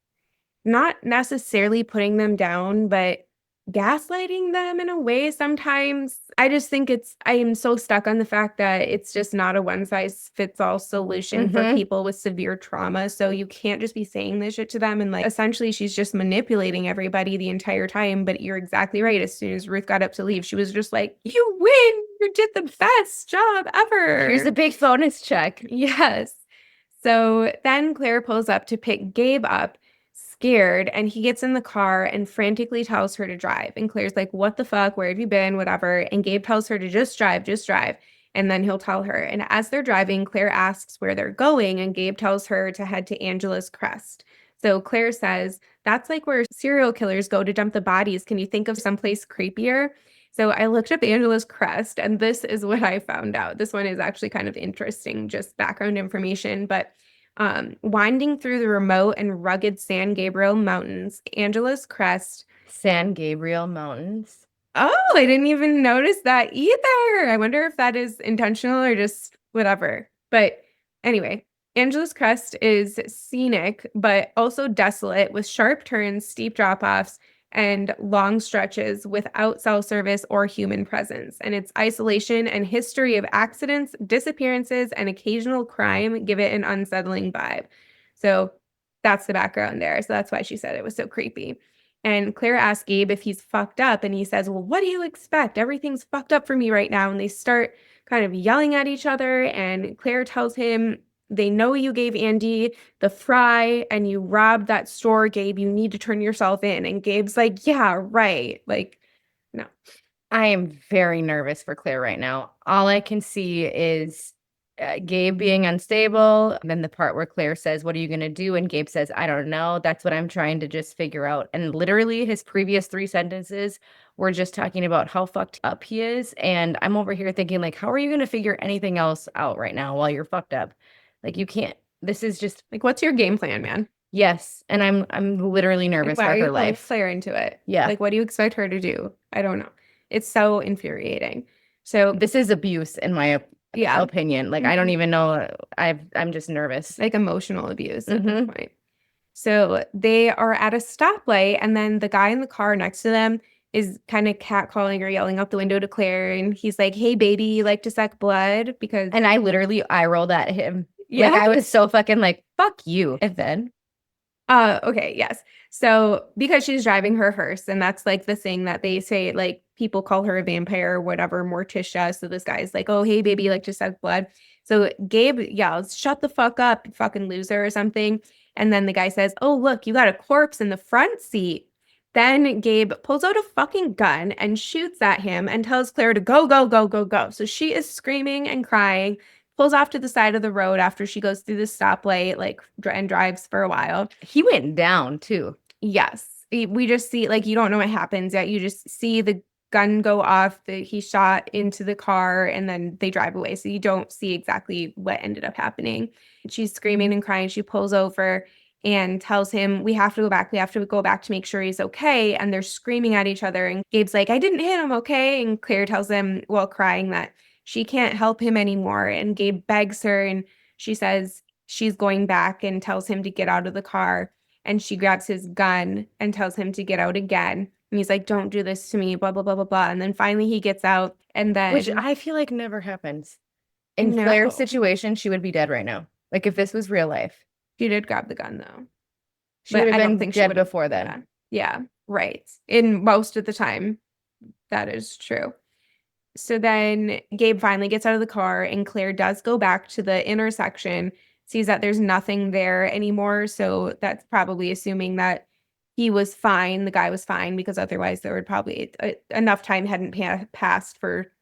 not necessarily putting them down, but gaslighting them in a way sometimes. I just think I am so stuck on the fact that it's just not a one size fits all solution for people with severe trauma. So you can't just be saying this shit to them. And like, essentially, she's just manipulating everybody the entire time. But you're exactly right. As soon as Ruth got up to leave, she was just like, you win. You did the best job ever. Here's a big bonus check. Yes. So then Claire pulls up to pick Gabe up, scared, and he gets in the car and frantically tells her to drive. And Claire's like, what the fuck? Where have you been? Whatever. And Gabe tells her to just drive. And then he'll tell her. And as they're driving, Claire asks where they're going, and Gabe tells her to head to Angela's Crest. So Claire says, that's like where serial killers go to dump the bodies. Can you think of someplace creepier? So I looked up Angela's Crest, and this is what I found out. This one is actually kind of interesting, just background information. But winding through the remote and rugged San Gabriel Mountains, Angela's Crest. San Gabriel Mountains. Oh, I didn't even notice that either. I wonder if that is intentional or just whatever. But anyway, Angela's Crest is scenic, but also desolate, with sharp turns, steep drop-offs, and long stretches without cell service or human presence. And its isolation and history of accidents, disappearances, and occasional crime give it an unsettling vibe. So that's the background there. So that's why she said it was so creepy. And Claire asked Gabe if he's fucked up, and he says, well, what do you expect? Everything's fucked up for me right now. And they start kind of yelling at each other, and Claire tells him, they know you gave Andy the fry and you robbed that store, Gabe. You need to turn yourself in. And Gabe's like, yeah, right. Like, no. I am very nervous for Claire right now. All I can see is Gabe being unstable. And then the part where Claire says, what are you going to do? And Gabe says, I don't know. That's what I'm trying to just figure out. And literally his previous 3 sentences were just talking about how fucked up he is. And I'm over here thinking, like, how are you going to figure anything else out right now while you're fucked up? Like, you can't. This is just like, what's your game plan, man? Yes, and I'm literally nervous for her life. Claire into it. Yeah. Like, what do you expect her to do? I don't know. It's so infuriating. So this is abuse in my opinion. Like, I don't even know. I'm just nervous. Like emotional abuse at this point. So they are at a stoplight, and then the guy in the car next to them is kind of catcalling or yelling out the window to Claire, and he's like, hey, baby, you like to suck blood? Because and I literally eye rolled at him. Yeah. Like, I was so fucking like, fuck you. And then okay, yes. So because she's driving her hearse, and that's like the thing that they say, like, people call her a vampire or whatever, Morticia. So this guy's like, oh, hey, baby, you like to suck blood? So Gabe yells, shut the fuck up, you fucking loser, or something. And then the guy says, oh, look, you got a corpse in the front seat. Then Gabe pulls out a fucking gun and shoots at him and tells Claire to go, go, go, go, go. So she is screaming and crying, pulls off to the side of the road after she goes through the stoplight, like, and drives for a while. He went down too. Yes. We just see, like, you don't know what happens yet. You just see the gun go off, he shot into the car, and then they drive away. So you don't see exactly what ended up happening. She's screaming and crying. She pulls over and tells him, we have to go back. We have to go back to make sure he's okay. And they're screaming at each other. And Gabe's like, I didn't hit him, okay? And Claire tells him, while crying, that she can't help him anymore. And Gabe begs her, and she says she's going back and tells him to get out of the car. And she grabs his gun and tells him to get out again. And he's like, don't do this to me, blah, blah, blah, blah, blah. And then finally he gets out, and then... Which I feel like never happens. In Claire's situation, she would be dead right now. Like, if this was real life. She did grab the gun, though. She would have been dead before then. Yeah, right. In most of the time, that is true. So then Gabe finally gets out of the car, and Claire does go back to the intersection sees that there's nothing there anymore. So that's probably assuming that he was fine. The guy was fine, because otherwise there would probably enough time hadn't passed for,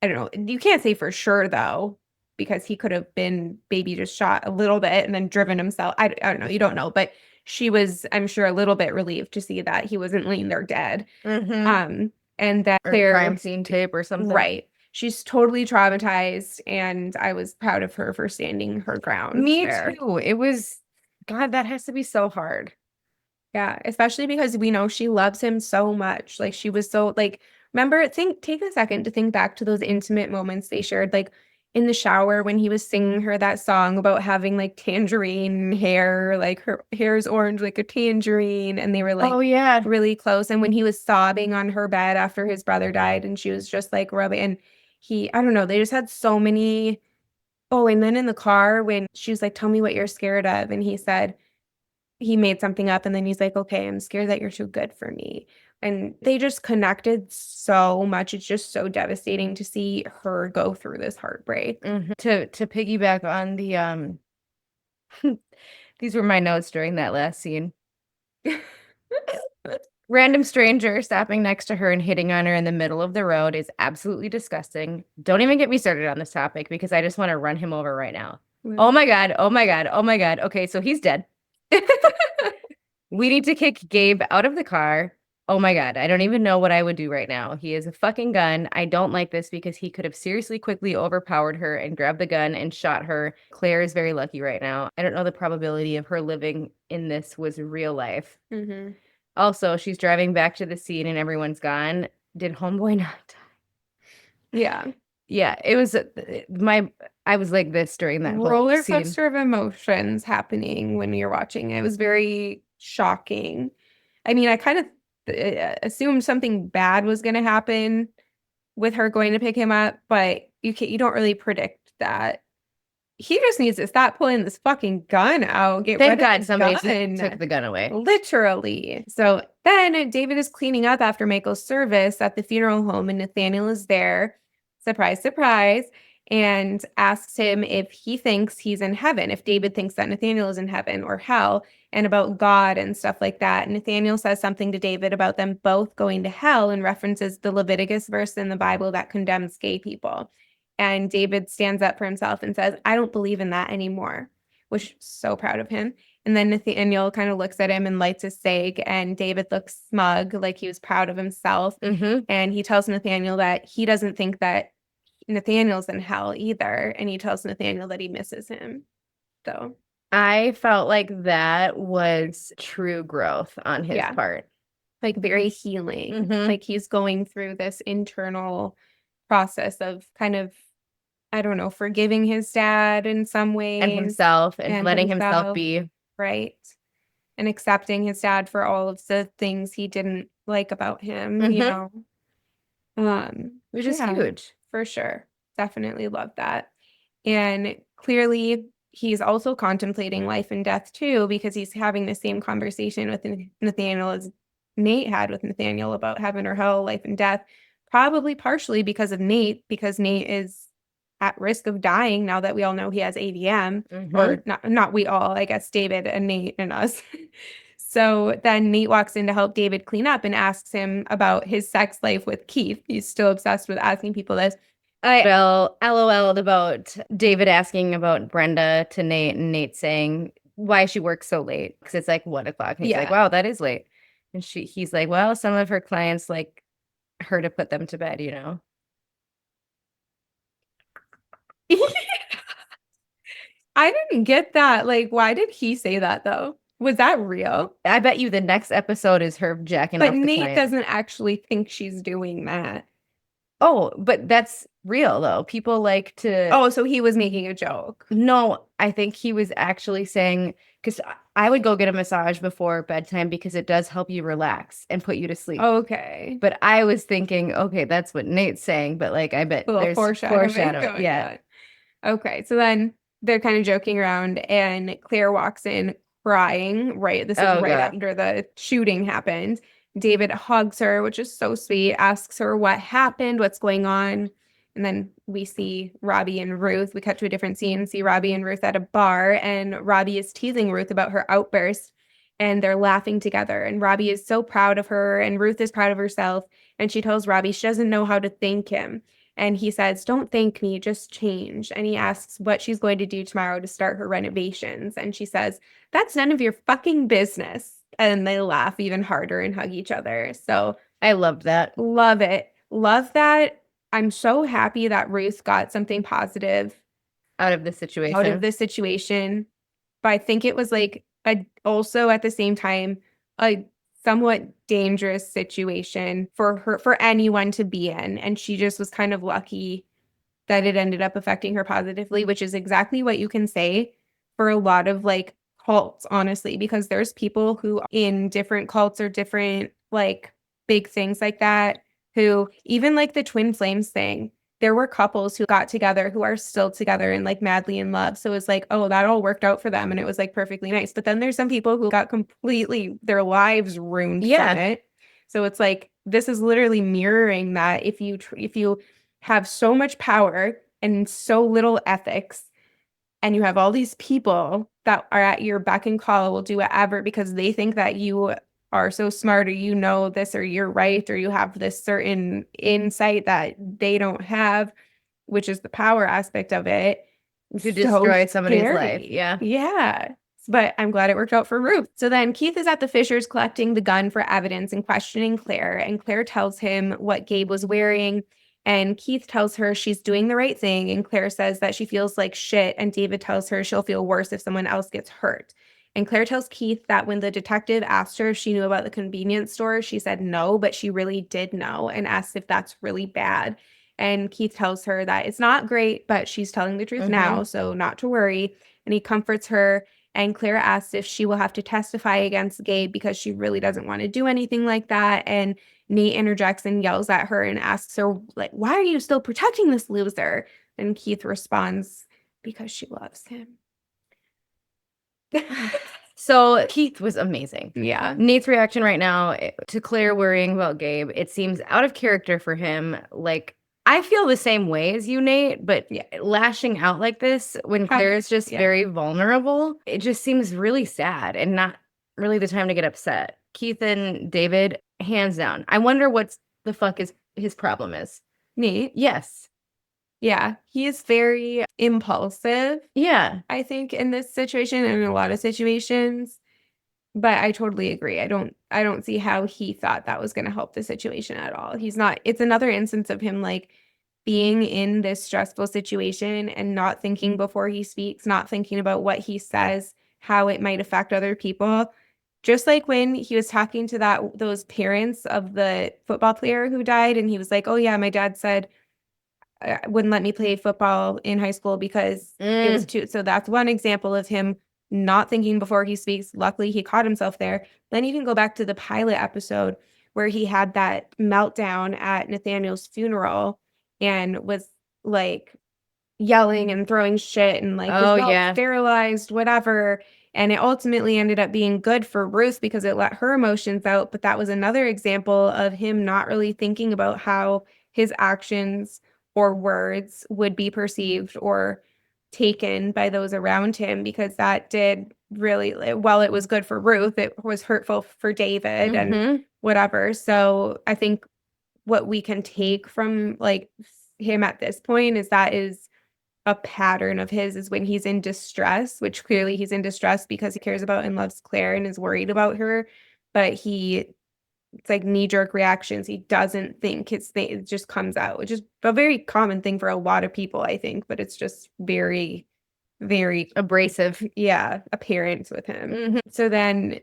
I don't know. You can't say for sure though, because he could have been maybe just shot a little bit and then driven himself. I don't know. You don't know, but she was, I'm sure, a little bit relieved to see that he wasn't laying there dead. And that Claire, crime scene tape or something. Right. She's totally traumatized, and I was proud of her for standing her ground. Me too. It was, God, that has to be so hard. Yeah, especially because we know she loves him so much. Like, she was so, like, remember, take a second to think back to those intimate moments they shared, like in the shower when he was singing her that song about having like tangerine hair, like her hair's orange like a tangerine, and they were like, oh yeah, really close. And when he was sobbing on her bed after his brother died, and she was just like rubbing, and I don't know, they just had so many. Oh, and then in the car when she was like, tell me what you're scared of, and he said he made something up, and then he's like, okay, I'm scared that you're too good for me. And they just connected so much. It's just so devastating to see her go through this heartbreak. To piggyback on the these were my notes during that last scene. Random stranger stopping next to her and hitting on her in the middle of the road is absolutely disgusting. Don't even get me started on this topic, because I just want to run him over right now. Really? Oh my God. Oh my God. Oh my God. Okay, so he's dead. We need to kick Gabe out of the car. Oh my God, I don't even know what I would do right now. He is a fucking gun. I don't like this, because he could have seriously quickly overpowered her and grabbed the gun and shot her. Claire is very lucky right now. I don't know the probability of her living in this was real life. Also, she's driving back to the scene and everyone's gone. Did homeboy not die? Yeah. Yeah, it was I was like this during that roller coaster of emotions happening when you're watching. It was very shocking. I mean, I kind of assumed something bad was going to happen with her going to pick him up, but you don't really predict that. He just needs to stop pulling this fucking gun out. Thank God somebody took the gun away. Literally. So then David is cleaning up after Michael's service at the funeral home, and Nathaniel is there. Surprise, surprise. And asks him if he thinks he's in heaven, if David thinks that Nathaniel is in heaven or hell, and about God and stuff like that. And Nathaniel says something to David about them both going to hell, and references the Leviticus verse in the Bible that condemns gay people. And David stands up for himself and says, I don't believe in that anymore, which is so proud of him. And then Nathaniel kind of looks at him and lights a cig, and David looks smug, like he was proud of himself. And he tells Nathaniel that he doesn't think that Nathaniel's in hell either. And he tells Nathaniel that he misses him. So I felt like that was true growth on his part. Like very healing. Like he's going through this internal process of kind of, I don't know, forgiving his dad in some ways. And himself, and letting himself be. Right. And accepting his dad for all of the things he didn't like about him, you know. Which is huge. For sure. Definitely love that. And clearly he's also contemplating life and death too, because he's having the same conversation with Nathaniel as Nate had with Nathaniel about heaven or hell, life and death, probably partially because of Nate, because Nate is at risk of dying now that we all know he has AVM, or not we all, I guess David and Nate and us. So then Nate walks in to help David clean up and asks him about his sex life with Keith. He's still obsessed with asking people this. I LOL'd about David asking about Brenda to Nate, and Nate saying why she works so late, because it's like 1 o'clock. And he's like, wow, that is late. And he's like, well, some of her clients like her to put them to bed, you know. I didn't get that. Like, why did he say that though? Was that real? I bet you the next episode is her jacking off the client. But Nate doesn't actually think she's doing that. Oh, but that's real though. People like to. Oh, so he was making a joke. No, I think he was actually saying, because I would go get a massage before bedtime because it does help you relax and put you to sleep. Okay. But I was thinking, okay, that's what Nate's saying, but like I bet there's foreshadowing. Yeah. Okay, so then they're kind of joking around, and Claire walks in crying. Right, this is right after the shooting happened. David hugs her, which is so sweet, asks her what happened, what's going on. And then we see Robbie and Ruth. We cut to a different scene, see Robbie and Ruth at a bar, and Robbie is teasing Ruth about her outburst, and they're laughing together. And Robbie is so proud of her, and Ruth is proud of herself. And she tells Robbie she doesn't know how to thank him. And he says, "Don't thank me, just change." And he asks what she's going to do tomorrow to start her renovations. And she says, "That's none of your fucking business." And they laugh even harder and hug each other. So I loved that. love it. Love that. I'm so happy that Ruth got something positive out of this situation. But I think it was like also at the same time a somewhat dangerous situation for anyone to be in. And she just was kind of lucky that it ended up affecting her positively, which is exactly what you can say for a lot of like cults, honestly, because there's people who in different cults or different like big things like that, who even like the twin flames thing, there were couples who got together who are still together and like madly in love. So it was like, oh, that all worked out for them and it was like perfectly nice. But then there's some people who got completely their lives ruined from it. So it's like, this is literally mirroring that. If you have so much power and so little ethics, and you have all these people that are at your beck and call, will do whatever because they think that you are so smart, or you know this, or you're right, or you have this certain insight that they don't have, which is the power aspect of it. To destroy somebody's life. Yeah. But I'm glad it worked out for Ruth. So then Keith is at the Fishers collecting the gun for evidence and questioning Claire. And Claire tells him what Gabe was wearing. And Keith tells her she's doing the right thing. And Claire says that she feels like shit. And David tells her she'll feel worse if someone else gets hurt. And Claire tells Keith that when the detective asked her if she knew about the convenience store, she said no, but she really did know, and asked if that's really bad. And Keith tells her that it's not great, but she's telling the truth now, so not to worry. And he comforts her. And Claire asks if she will have to testify against Gabe because she really doesn't want to do anything like that. And Nate interjects and yells at her and asks her, like, why are you still protecting this loser? And Keith responds, because she loves him. So Keith was amazing. Yeah. Nate's reaction right now to Claire worrying about Gabe, it seems out of character for him. Like, I feel the same way as you, Nate, but lashing out like this when Claire is just very vulnerable, it just seems really sad and not really the time to get upset. Keith and David, hands down. I wonder what the fuck his problem is. Nate? Yes. Yeah, he is very impulsive. Yeah. I think in this situation and in a lot of situations. But I totally agree. I don't see how he thought that was going to help the situation at all. He's not. It's another instance of him like being in this stressful situation and not thinking before he speaks, not thinking about what he says, how it might affect other people. Just like when he was talking to those parents of the football player who died, and he was like, "Oh yeah, my dad said wouldn't let me play football in high school because it was too." So that's one example of him not thinking before he speaks. Luckily, he caught himself there. Then you can go back to the pilot episode where he had that meltdown at Nathaniel's funeral and was like yelling and throwing shit and like was sterilized, whatever. And it ultimately ended up being good for Ruth because it let her emotions out. But that was another example of him not really thinking about how his actions or words would be perceived or taken by those around him, because that did really, while it was good for Ruth, it was hurtful for David and whatever. So I think what we can take from like him at this point is that is a pattern of his is when he's in distress, which clearly he's in distress because he cares about and loves Claire and is worried about her, but it's like knee-jerk reactions. He doesn't think it just comes out, which is a very common thing for a lot of people, I think, but it's just very, very abrasive. Yeah, apparent with him. So then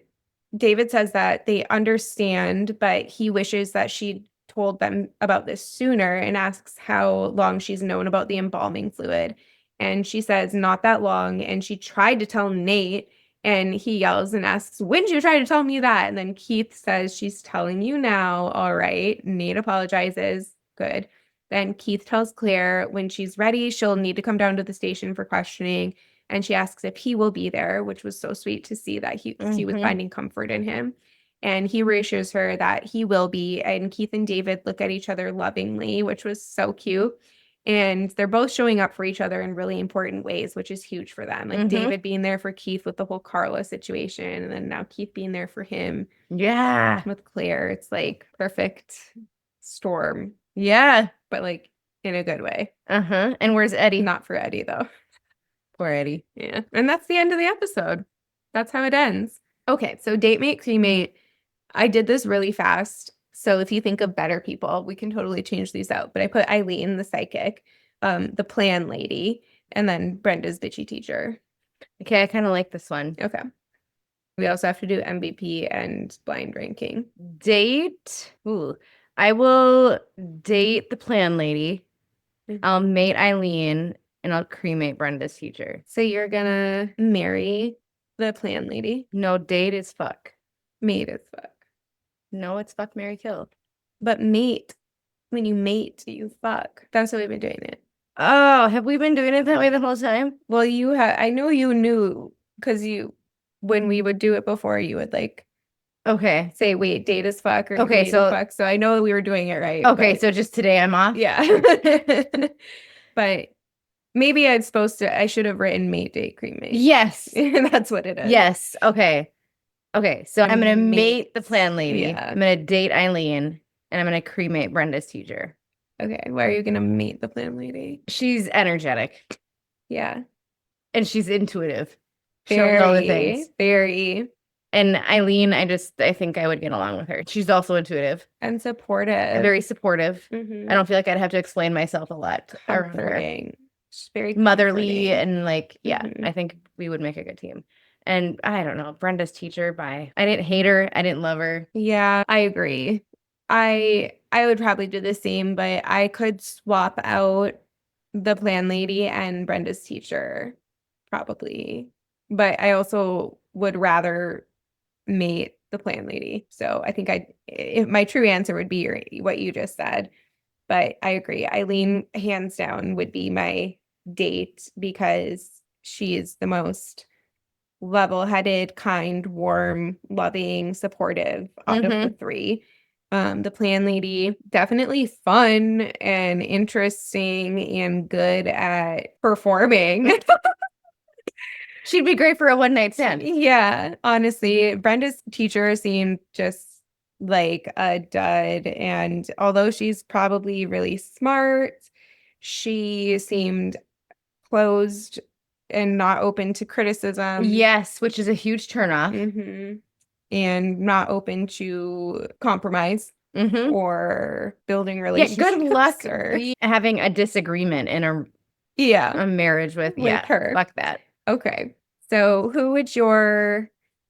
David says that they understand, but he wishes that she told them about this sooner, and asks how long she's known about the embalming fluid. And she says not that long, and she tried to tell Nate. And he yells and asks, when did you try to tell me that? And then Keith says, she's telling you now. All right. Nate apologizes. Good. Then Keith tells Claire when she's ready, she'll need to come down to the station for questioning. And she asks if he will be there, which was so sweet to see that he was finding comfort in him. And he reassures her that he will be. And Keith and David look at each other lovingly, which was so cute. And they're both showing up for each other in really important ways, which is huge for them. Like David being there for Keith with the whole Carla situation, and then now Keith being there for him. Yeah. With Claire. It's like perfect storm. Yeah. But like in a good way. And where's Eddie? Not for Eddie though. Poor Eddie. Yeah. And that's the end of the episode. That's how it ends. Okay, so date mate, cremate. I did this really fast. So if you think of better people, we can totally change these out. But I put Eileen, the psychic, the plan lady, and then Brenda's bitchy teacher. Okay, I kind of like this one. Okay. We also have to do MVP and blind ranking. Date. Ooh. I will date the plan lady. I'll mate Eileen, and I'll cremate Brenda's teacher. So you're gonna marry the plan lady? No, date is fuck. Mate is fuck. No, it's fuck, marry, kill. But mate, when you mate, you fuck. That's how we've been doing it. Oh, have we been doing it that way the whole time? Well, I know you knew, because when we would do it before, you would like, okay, say, wait, date is fuck, or okay, so fuck. So I know we were doing it right. Okay, so just today I'm off? Yeah. But maybe I should have written mate, date, cremate. Yes. That's what it is. Yes. Okay, so I'm going to mate the plan lady. Yeah. I'm going to date Eileen, and I'm going to cremate Brenda's teacher. Okay. Why are you going to mate the plan lady? She's energetic. Yeah. And she's intuitive. She'll know the things. Very. And Eileen, I think I would get along with her. She's also intuitive. And supportive. Very supportive. I don't feel like I'd have to explain myself a lot. Comforting. She's very motherly and like, yeah, I think we would make a good team. And I don't know, Brenda's teacher, bye. I didn't hate her. I didn't love her. Yeah, I agree. I would probably do the same, but I could swap out the plan lady and Brenda's teacher, probably. But I also would rather mate the plan lady. So I think my true answer would be what you just said. But I agree. Eileen, hands down, would be my date because she is the most level-headed, kind, warm, loving, supportive out of the three. The plan lady, definitely fun and interesting and good at performing. She'd be great for a one-night stand. Yeah, honestly, Brenda's teacher seemed just like a dud, and although she's probably really smart, she seemed closed and not open to criticism. Yes, which is a huge turnoff. And not open to compromise or building relationships. Yeah, good luck having a disagreement in a marriage with her. Fuck that. Okay. So who would your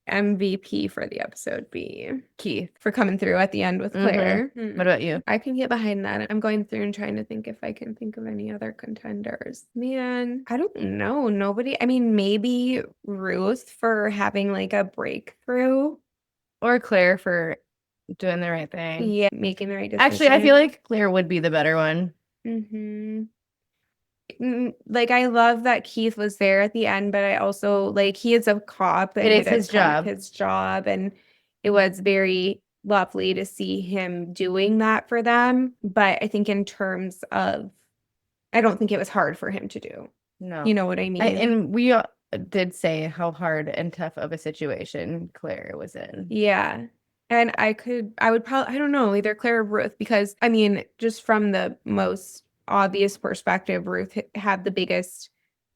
MVP for the episode be? Keith. For coming through at the end with Claire. What about you? I can get behind that. I'm going through and trying to think if I can think of any other contenders. Man, I don't know. Nobody. I mean, maybe Ruth for having like a breakthrough. Or Claire for doing the right thing. Yeah, making the right decision. Actually, I feel like Claire would be the better one. Like, I love that Keith was there at the end, but I also, like, he is a cop. It is his job. And it was very lovely to see him doing that for them. But I think in terms of, I don't think it was hard for him to do. No. You know what I mean? And we did say how hard and tough of a situation Claire was in. Yeah. And I would probably, I don't know, either Claire or Ruth, because, I mean, just from the most obvious perspective, Ruth had the biggest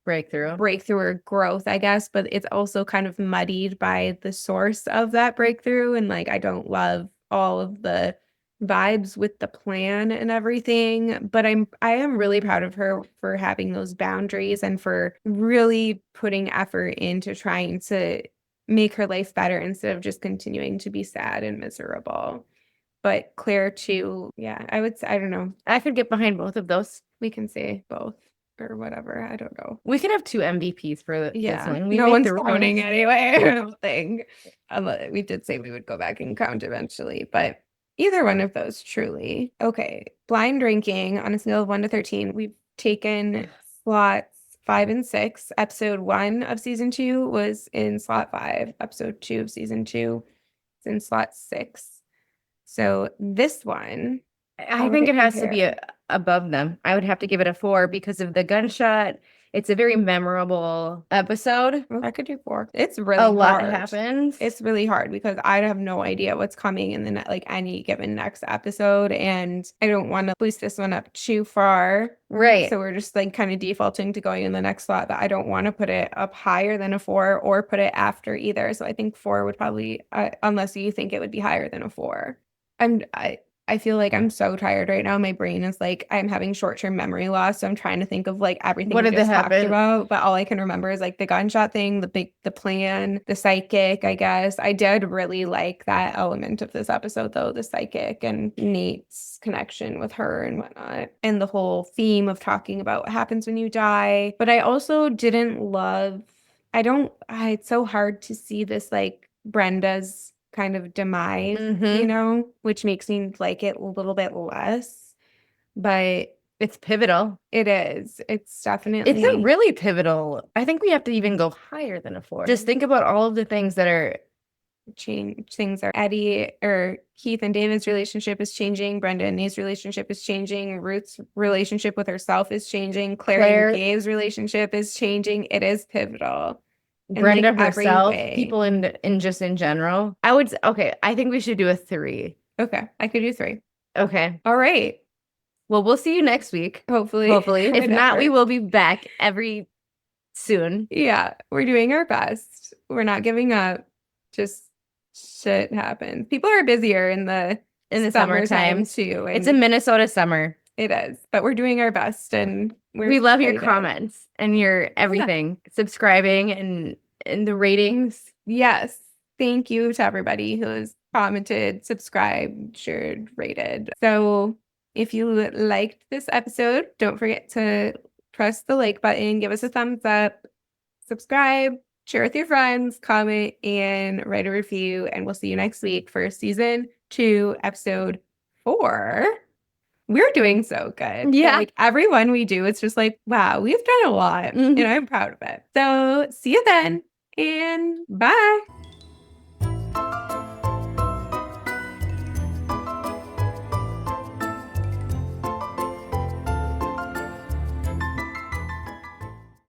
breakthrough or growth, I guess, but it's also kind of muddied by the source of that breakthrough. And like, I don't love all of the vibes with the plan and everything, but I am really proud of her for having those boundaries and for really putting effort into trying to make her life better instead of just continuing to be sad and miserable. But Claire too, yeah, I don't know. I could get behind both of those. We can say both or whatever. I don't know. We can have two MVPs for this one. No one's counting anyway. I don't think. We did say we would go back and count eventually, but either one of those, truly. Okay, blind ranking on a scale of 1 to 13. We've taken slots 5 and 6. Episode 1 of season 2 was in slot 5. Episode 2 of season 2 is in slot 6. So this one, I think it has to be above them. I would have to give it a 4 because of the gunshot. It's a very memorable episode. I could do 4. It's really hard. A lot hard. happens. It's really hard because I have no idea what's coming in the like any given next episode, and I don't want to boost this one up too far. Right. So we're just like kind of defaulting to going in the next slot, but I don't want to put it up higher than a 4 or put it after either. So I think 4 would probably, unless you think it would be higher than a 4. I feel like I'm so tired right now. My brain is like, I'm having short-term memory loss. So I'm trying to think of like everything we just talked about. But all I can remember is like the gunshot thing, the plan, the psychic, I guess. I did really like that element of this episode though, the psychic and Nate's connection with her and whatnot. And the whole theme of talking about what happens when you die. But I also didn't love, it's so hard to see this like Brenda's kind of demise, which makes me like it a little bit less, but it's pivotal. It is. It's definitely. It's a really pivotal. I think we have to even go higher than a 4. Just think about all of the things that are things are Eddie or Keith and David's relationship is changing. Brenda and Nate's relationship is changing. Ruth's relationship with herself is changing. Claire and Gabe's relationship is changing. It is pivotal. Brenda like herself, people in just in general. I think we should do a 3. Okay, I could do 3. Okay. All right. Well, we'll see you next week. Hopefully. If not, we will be back soon. Yeah, we're doing our best. We're not giving up. Just shit happens. People are busier in the summertime too. It's a Minnesota summer. It is, but we're doing our best, and we love your comments and your everything, subscribing and the ratings. Yes, thank you to everybody who has commented, subscribed, shared, rated. So if you liked this episode, don't forget to press the like button, give us a thumbs up, subscribe, share with your friends, comment, and write a review. And we'll see you next week for season 2, episode 4. We're doing so good. Yeah. Like every one we do, it's just like, wow, we've done a lot. And I'm proud of it. So see you then and bye.